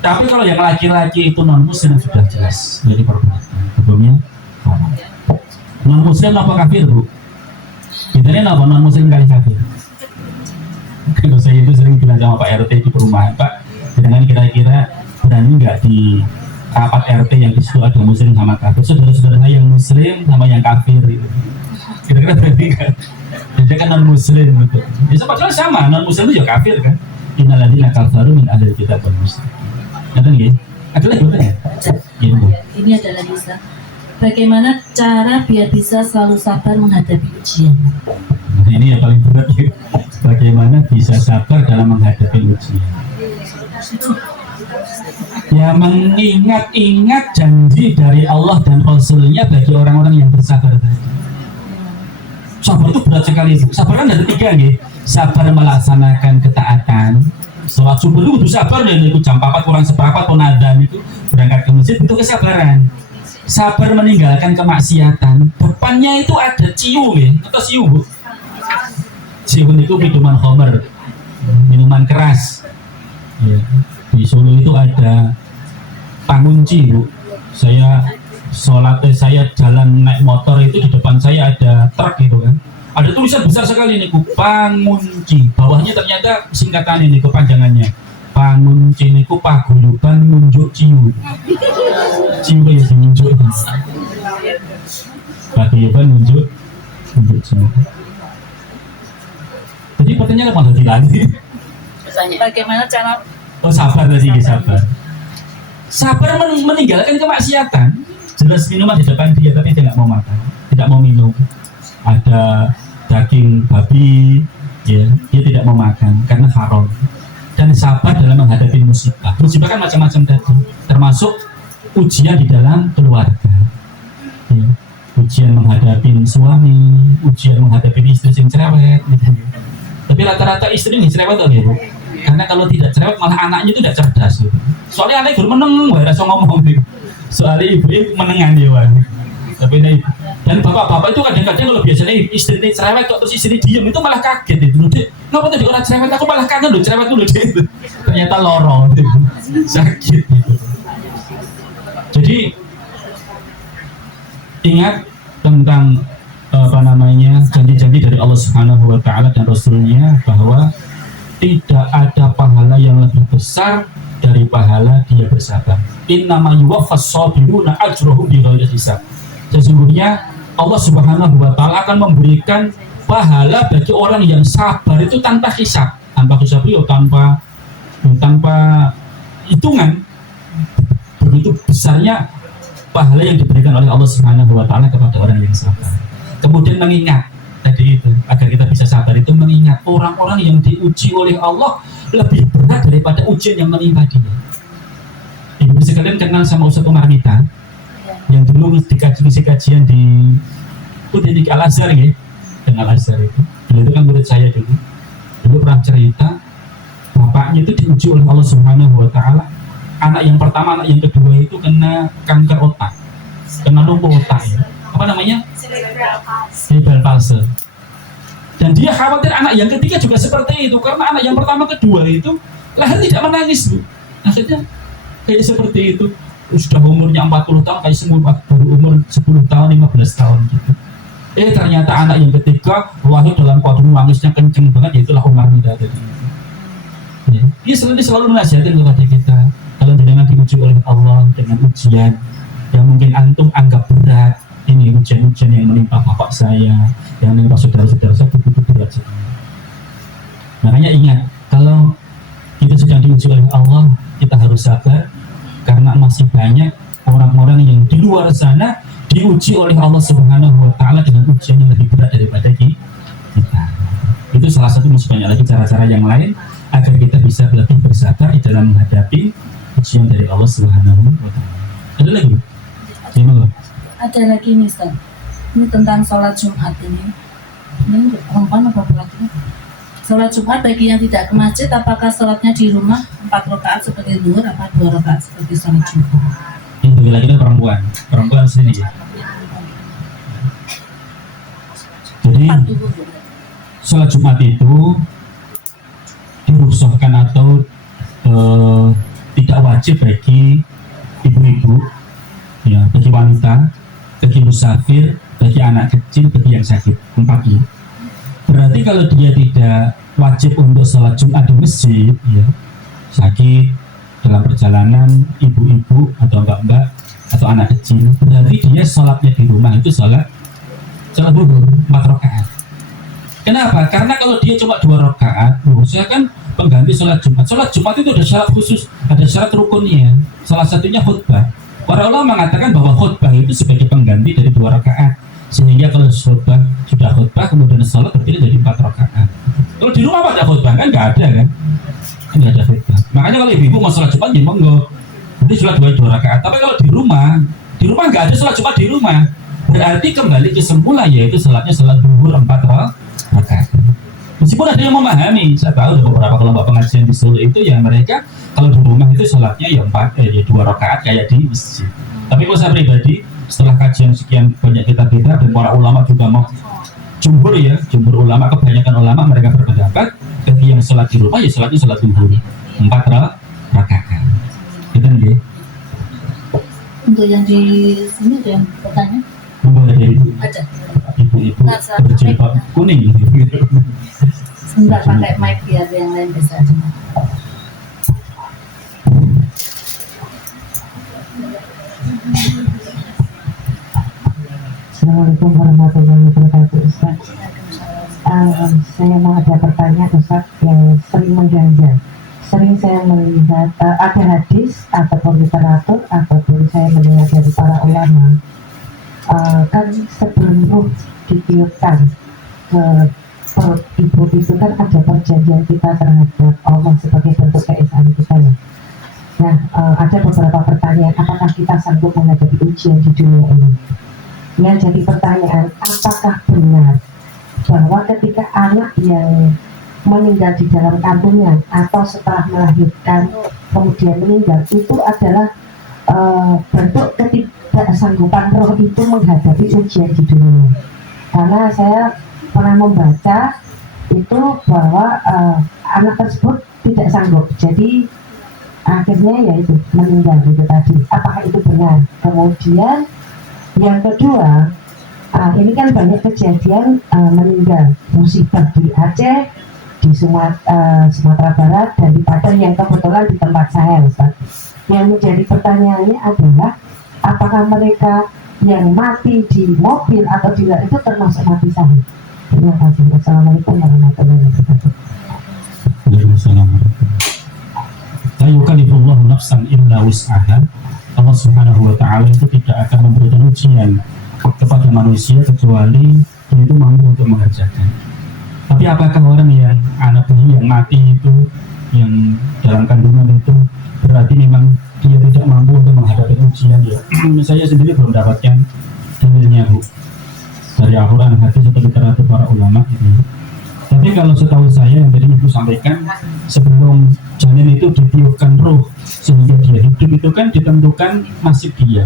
Tapi kalau yang laki-laki itu non muslim sudah jelas dari perbuatan hukumnya non muslim apa kafir Bu? Kitanya apa non muslim kali kafir? Kalau saya itu sering bilang sama Pak RT di perumahan, Pak, dengan kira-kira berani nggak di rapat RT yang di situ ada muslim sama kafir, saudara-saudara yang muslim sama yang kafir itu, kira-kira berani nggak? Jadi kan non muslim gitu. Ya padahal sama, non muslim itu juga kafir kan. Innalladzina kafaru min ahlil kitab wal musyrikin. Ada nggih? Ada lagi bukan ya? Ini adalah bisa. Bagaimana cara biar bisa selalu sabar menghadapi ujian? Nah, ini yang paling berat ya. Bagaimana bisa sabar dalam menghadapi ujian? Ya mengingat-ingat janji dari Allah dan Rasulnya bagi orang-orang yang bersabar tadi. Sabar itu berat sekali. Sabar kan ada tiga nih. Sabar melaksanakan ketaatan. Sholat subuh itu kudu sabar dan itu jam 4 kurang seperempat pun adzan itu berangkat ke masjid itu kesabaran. Sabar meninggalkan kemaksiatan. Depannya itu ada ciu nih, atau ciu Bu. Ciu itu minuman khamr, minuman keras. Ya. Di Solo itu ada pangunci Bu. Saya sholat, saya jalan naik motor itu di depan saya ada truk gitu kan. Ada tulisan besar sekali nih, pangunci. Bawahnya ternyata singkatan ini, kepanjangannya. Pangunci niku paguyuban nunjuk ciu. Ciu ya nunjuk. Paguyuban nunjuk ciu. Jadi pertanyaannya apa lagi? Bagaimana cara Sabar tadi, sabar. Sabar meninggalkan kemaksiatan. Jelas minuman di depan dia tapi dia nggak mau makan, tidak mau minum. Ada daging babi, ya, dia tidak mau makan karena haram. Dan sabar dalam menghadapi musibah. Musibah kan macam-macam tadi, termasuk ujian di dalam keluarga. Ya. Ujian menghadapi suami, ujian menghadapi istri yang cerewet. Gitu. Tapi rata-rata istri yang cerewet tuh, ya, Bu. Karena kalau tidak cerewet malah anaknya itu tidak cerdas. Gitu. Soalnya anaknya baru meneng, nggak rasa ngomong. Gitu. Soalnya ibu menengan ya, tapi ini dan bapak-bapak itu kadang-kadang kalau biasanya istri ini cerewet kok terus istri diem itu malah kaget itu. Kenapa tadi orang cerewet aku malah kangen loh cerewet dulu gitu. Ternyata lorong gitu. Sakit gitu. Jadi ingat tentang janji-janji dari Allah Subhanahu wa taala dan Rasulnya bahwa tidak ada pahala yang lebih besar dari pahala dia bersabar. Innama yuwaffas sabiruna ajrahum bighairi hisab. Sesungguhnya Allah Subhanahu wa taala akan memberikan pahala bagi orang yang sabar itu tanpa hisab, tanpa hitungan. Begitu besarnya pahala yang diberikan oleh Allah Subhanahu wa taala kepada orang yang sabar. Kemudian mengingat tadi itu, agar kita bisa sabar itu mengingat orang-orang yang diuji oleh Allah lebih berat daripada ujian yang menimpa dia. Ibu sekalian kenal sama Ustaz Umar Mita yang dulu dikaji kajian di Al-Azhar ya, dengan Al-Azhar itu. Beliau itu kan murid saya dulu. Dulu pernah cerita bapaknya itu diuji oleh Allah Subhanahu wa taala. Anak yang pertama, anak yang kedua itu kena kanker otak. Kena lumpuh otak ya. Apa namanya? Cerebral palsy. Dan dia khawatir anak yang ketiga juga seperti itu karena anak yang pertama kedua itu lahir tidak menangis Bu. Akhirnya kayak seperti itu. Sudah umurnya 40 tahun kayak semua baru umur 10 tahun 15 tahun gitu. Ternyata anak yang ketiga lahir dalam kondisi nangisnya kenceng banget, yaitulah Umar Nida tadi. Ya. Dia selalu menasihatkan kepada kita, kalau jangan diuji oleh Allah dengan ujian yang mungkin antum anggap berat, ini ujian-ujian yang menimpa bapak saya, yang menimpa saudara-saudara saya begitu berat sekali. Makanya ingat, kalau kita sedang diuji oleh Allah, kita harus sabar, karena masih banyak orang-orang yang di luar sana diuji oleh Allah Subhanahu wa Ta'ala dengan ujian yang lebih berat daripada kita. Itu salah satu, masih banyak lagi cara-cara yang lain agar kita bisa lebih bersabar di dalam menghadapi ujian dari Allah Subhanahu wa Ta'ala. Ada lagi? Gimana? Ada lagi nih Ustaz. Ini tentang sholat Jumat ini. Ini perempuan apa laki-laki? Sholat Jumat bagi yang tidak ke masjid, apakah sholatnya di rumah 4 rakaat seperti zuhur, apa 2 rakaat seperti sholat Jumat? Ini lagi perempuan sini ya. Jadi sholat Jumat itu dirukhsahkan atau tidak wajib bagi ibu-ibu, ya, bagi wanita, bagi musafir, bagi anak kecil, bagi yang sakit, 4 ini. Berarti kalau dia tidak wajib untuk sholat Jumat di masjid, ya, sakit, dalam perjalanan, ibu-ibu atau mbak-mbak atau anak kecil, berarti dia sholatnya di rumah itu sholat zuhur 4 rakaat. Kenapa? Karena kalau dia cuma 2 rakaat, saya kan pengganti sholat Jumat. Sholat Jumat itu ada syarat khusus, ada syarat rukunnya. Salah satunya khutbah. Para ulama mengatakan bahwa khutbah itu sebagai pengganti dari 2 rakaat. Sehingga kalau sudah khutbah kemudian sholat terpilih jadi 4 rakaat. Kalau di rumah ada khutbah kan nggak ada kan? Nggak ada khutbah. Makanya kalau ibu mau sholat Jumat ya monggo, jadi sholat 2 rakaat. Tapi kalau di rumah nggak ada sholat Jumat di rumah. Berarti kembali ke semula, yaitu sholatnya sholat zuhur 4 rakaat. Meskipun ada yang memahami, saya tahu ada beberapa kelompok pengajian di Solo itu yang mereka kalau di rumah itu sholatnya ya 2 rakaat kayak di masjid. Tapi kalau saya pribadi, setelah kajian sekian banyak kita dan para ulama juga mau jumhur ulama, kebanyakan ulama mereka berpendapat bagi yang sholat di rumah ya sholatnya sholat zuhur 4 rakaat. Gitu nggih. Untuk yang di sini ada yang bertanya? Ada. Ibu-ibu berjilbab kuning. Sebentar pakai mic biar yang lain bisa dengar. Assalamualaikum warahmatullahi wabarakatuh, Ustaz. Saya mau ada pertanyaan, Ustaz, yang sering mengganjal. Sering saya melihat ada hadis ataupun literatur ataupun saya melihat dari para ulama, kan sebelum ruh ditiupkan ke perut ibu itu kan ada perjanjian kita terhadap Allah sebagai bentuk keesaan kita ya. Nah, ada beberapa pertanyaan, apakah kita sanggup menghadapi ujian di dunia ini? Ya, jadi pertanyaan, apakah benar bahwa ketika anak yang meninggal di dalam kandungan atau setelah melahirkan kemudian meninggal itu adalah bentuk ketidaksanggupan roh itu menghadapi ujian di dunia? Karena saya pernah membaca itu bahwa anak tersebut tidak sanggup, jadi akhirnya yaitu meninggal itu tadi. Apakah itu benar? Kemudian yang kedua, ini kan banyak kejadian meninggal musibah di Aceh, di Sumatera Barat, dan di Padang yang kebetulan di tempat saya, Ustaz. Yang menjadi pertanyaannya adalah apakah mereka yang mati di mobil atau di luar itu termasuk mati syahid? Terima kasih. Assalamualaikum warahmatullahi wabarakatuh. Waalaikumsalam. La yukallifullahu nafsan illa wus'aha. Allah Subhanahu wa Ta'ala itu tidak akan memberikan ujian kepada manusia kecuali dia itu mampu untuk mengerjakan. Tapi apakah orang yang anak bayi yang mati itu, yang dalam kandungan itu, berarti memang dia tidak mampu untuk menghadapi ujian? Ya, saya sendiri belum dapatkan dalilnya, Bu, dari Al-Quran, hadis atau literatur para ulama gitu. Tapi kalau setahu saya yang tadi Ibu sampaikan, sebelum janin itu ditiupkan roh sehingga dia hidup itu kan ditentukan nasib dia,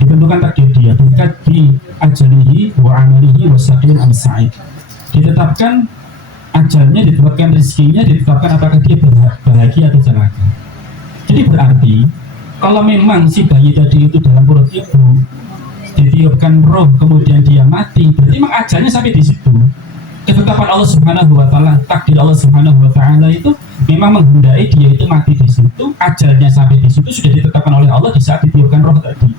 ditentukan takdir dia, dekat di ajalihi wa amalihi wa saqin am sa'id, ditetapkan ajalnya, ditetapkan rezekinya, ditetapkan apakah dia bahagia atau celaka. Jadi berarti Kalau memang si bayi tadi itu dalam perut ibu ditiupkan roh kemudian dia mati, berarti memang ajalnya sampai di situ. Ketetapan Allah Subhanahu wa taala, takdir Allah Subhanahu wa taala itu memang menghendaki dia itu mati di situ, ajalnya sampai di situ sudah ditetapkan oleh Allah di saat ditiupkan roh tadi.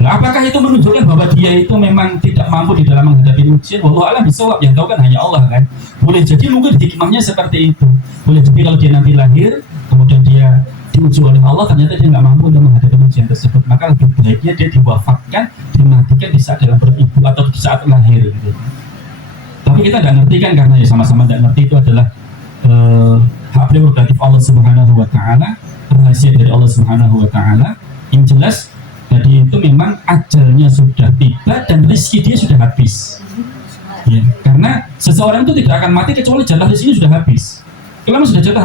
Nah, apakah itu menunjukkan bahwa dia itu memang tidak mampu di dalam menghadapi ujian? Wallahu a'lam bishawab, yang tahu kan hanya Allah kan. Boleh jadi mungkin hikmahnya seperti itu. Boleh jadi kalau dia nanti lahir, kemudian dia diuji oleh Allah, ternyata dia nggak mampu untuk menghadapi ujian tersebut, maka lebih baiknya dia diwafatkan, dimatikan di saat dalam perut ibu atau di saat lahir gitu. Tapi kita nggak ngerti kan, karena ya sama-sama nggak ngerti, itu adalah hak prerogatif Allah Subhanahu wa taala, rahasia dari Allah Subhanahu wa taala. Yang jelas tadi itu memang ajalnya sudah tiba dan rezeki dia sudah habis. Ya, karena seseorang itu tidak akan mati kecuali jatah rezekinya sudah habis. Kalau sudah jatah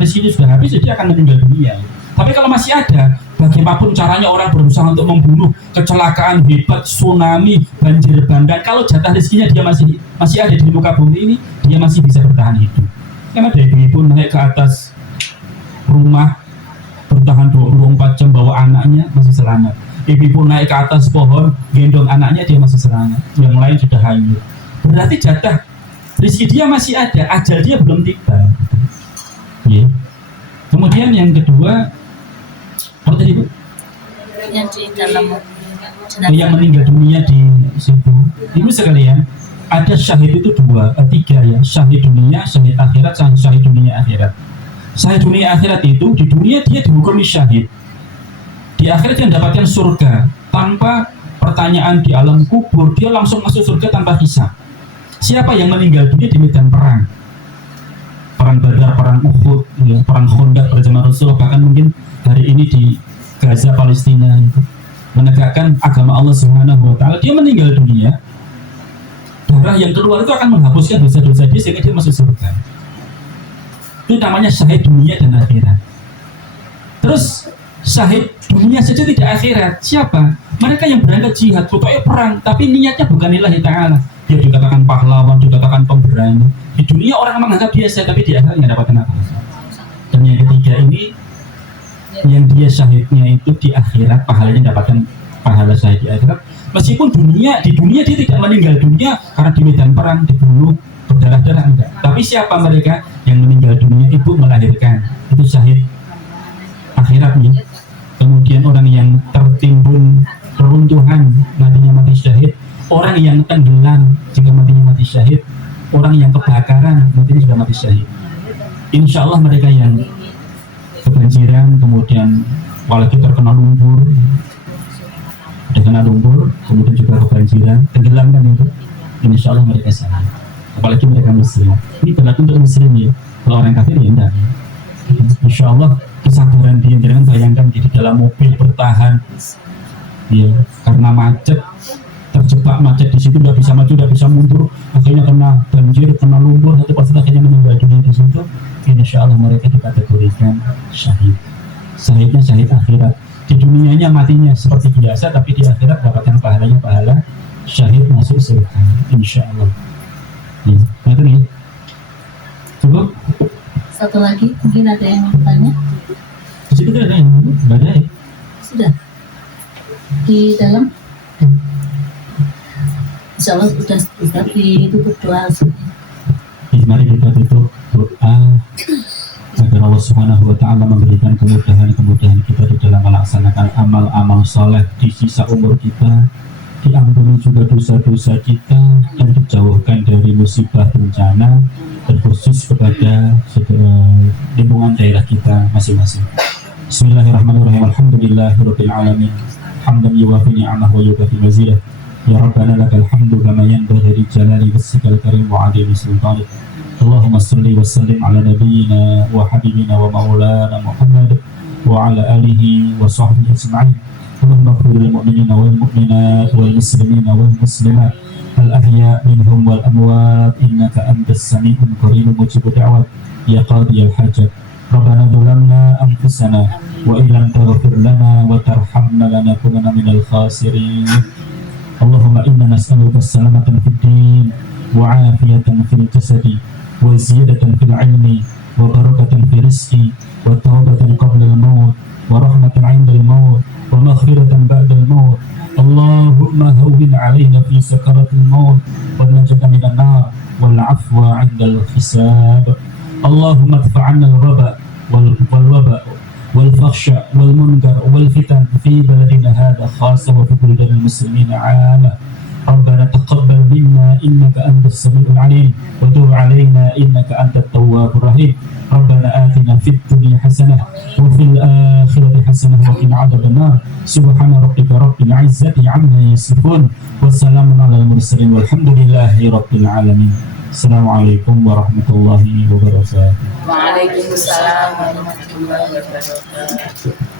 rezekinya sudah habis, dia akan meninggal dunia. Tapi kalau masih ada, bagaimanapun caranya orang berusaha untuk membunuh, kecelakaan hebat, tsunami, banjir bandang, kalau jatah rezekinya dia masih ada di muka bumi ini, dia masih bisa bertahan hidup. Karena ada ibu-ibu naik ke atas rumah bertahan 24 jam bawa anaknya masih selamat. Ibu naik ke atas pohon gendong anaknya, dia masih selamat. Yang lain sudah hanyut. Berarti jatah rezeki dia masih ada, ajal dia belum tiba. Ya. Kemudian yang kedua, apa tadi Bu? Yang di dalam Yang meninggal dunia di situ. Ibu sekalian, ada syahid itu tiga ya, syahid dunia, syahid akhirat, syahid dunia akhirat. Syahid dunia akhirat itu di dunia dia dihukumi syahid, di akhirat dia mendapatkan surga tanpa pertanyaan di alam kubur, dia langsung masuk surga tanpa hisab. Siapa yang meninggal dunia di medan perang, perang Badar, perang Uhud, ya, perang Khandaq pada zaman Rasulullah, bahkan mungkin hari ini di Gaza Palestina itu menegakkan agama Allah Subhanahu wa taala, dia meninggal dunia, darah yang keluar itu akan menghapuskan dosa-dosa dia sehingga dia masuk surga. Itu namanya syahid dunia dan akhirat. Terus syahid dunia saja tidak akhirat, siapa? Mereka yang berangkat jihad, pokoknya perang, tapi niatnya bukan lillahi ta'ala. Dia dikatakan pahlawan, dikatakan pemberani. Di dunia orang menganggap biasa, tapi di akhirat nggak dapat apa-apa. Dan yang ketiga ini, yang dia syahidnya itu di akhirat, pahalanya dapatkan pahala syahid di akhirat. Meskipun di dunia dia tidak meninggal dunia karena di medan perang dibunuh berdarah-darah, enggak. Tapi siapa mereka yang meninggal dunia itu melahirkan, itu syahid akhiratnya. Kemudian orang yang tertimbun reruntuhan, matinya mati syahid. Orang yang tenggelam jika matinya mati syahid. Orang yang kebakaran, matinya juga mati syahid. Insya Allah mereka yang kebanjiran, kemudian apalagi terkena lumpur, kemudian juga kebanjiran, tenggelam kan itu, insya Allah mereka syahid. Apalagi mereka muslim. Ini berlaku untuk muslim ya. Kalau orang kafir ya enggak. Insya Allah kesabaran dia, jangan bayangkan di dalam mobil bertahan, ya, karena macet, terjebak macet di situ, nggak bisa maju, nggak bisa mundur, akhirnya kena banjir, kena lumpur, satu persatu akhirnya meninggal dunia di situ. Insya Allah mereka dikategorikan syahid. Syahidnya syahid akhirat. Di dunianya matinya seperti biasa, tapi di akhirat dapatkan pahalanya pahala syahid masuk surga. Insya Allah. Ya, nih. Cukup. Satu lagi, mungkin ada yang mau bertanya? Di situ ada yang ada ya? Sudah di dalam. Insya Allah sudah ditutup doa. Mari kita tutup doa agar Allah Subhanahu wa taala memberikan kemudahan kita di dalam melaksanakan amal-amal soleh di sisa umur kita, diampuni juga dosa-dosa kita, dan dijauhkan dari musibah bencana, terkhusus kepada lingkungan daerah kita masing-masing. Bismillahirrahmanirrahim. Alhamdulillahirabbil alamin. Hamdan yuwafi ni'amahu wa yukafi mazidah. Ya Rabbana lakal hamdu kama yanbaghi li jalali wajhikal karim wa 'azimi sultanik. Allahumma salli wa sallim ala nabiyyina wa habibina wa maulana Muhammad wa ala alihi wa sahbihi ajma'in. Allahumma ighfir lil mu'minina wal mu'minat wal muslimina wal muslimat al ahya' minhum wal amwat innaka antas sami'un qaribun mujibud da'wat ya qadiyal hajat. Rabbana dzalamna anfusana wa illam taghfir lana wa tarhamna lanakunanna minal khasirin. Allahumma inna nas'aluka as-salamata fid din wa 'afiyatan fil jasadi wa ziyadatan fil 'ilmi wa barakatan fil rizqi wa tawbatan qabla al-maut ورحمة عند الموت ومغفرة بعد الموت. اللهم هون علينا في سكرات الموت والنجاة من النار والعفو عند الحساب. اللهم ادفع عنا الوباء والوباء والفحشاء والمنكر والفتن في بلدنا هذا خاصة وفي بلدان المسلمين عامة. ربنا تقبل منا إنك أنت السميع العليم وتب علينا إنك أنت التواب الرحيم. ربنا آتنا في الدنيا حسنة وفي الآخرة حسنة وقنا عذاب النار. سبحان ربك رب العزة عما يصفون والسلام على المرسلين والحمد لله رب العالمين. Assalamualaikum warahmatullahi wabarakatuh. Waalaikumsalam warahmatullahi wabarakatuh.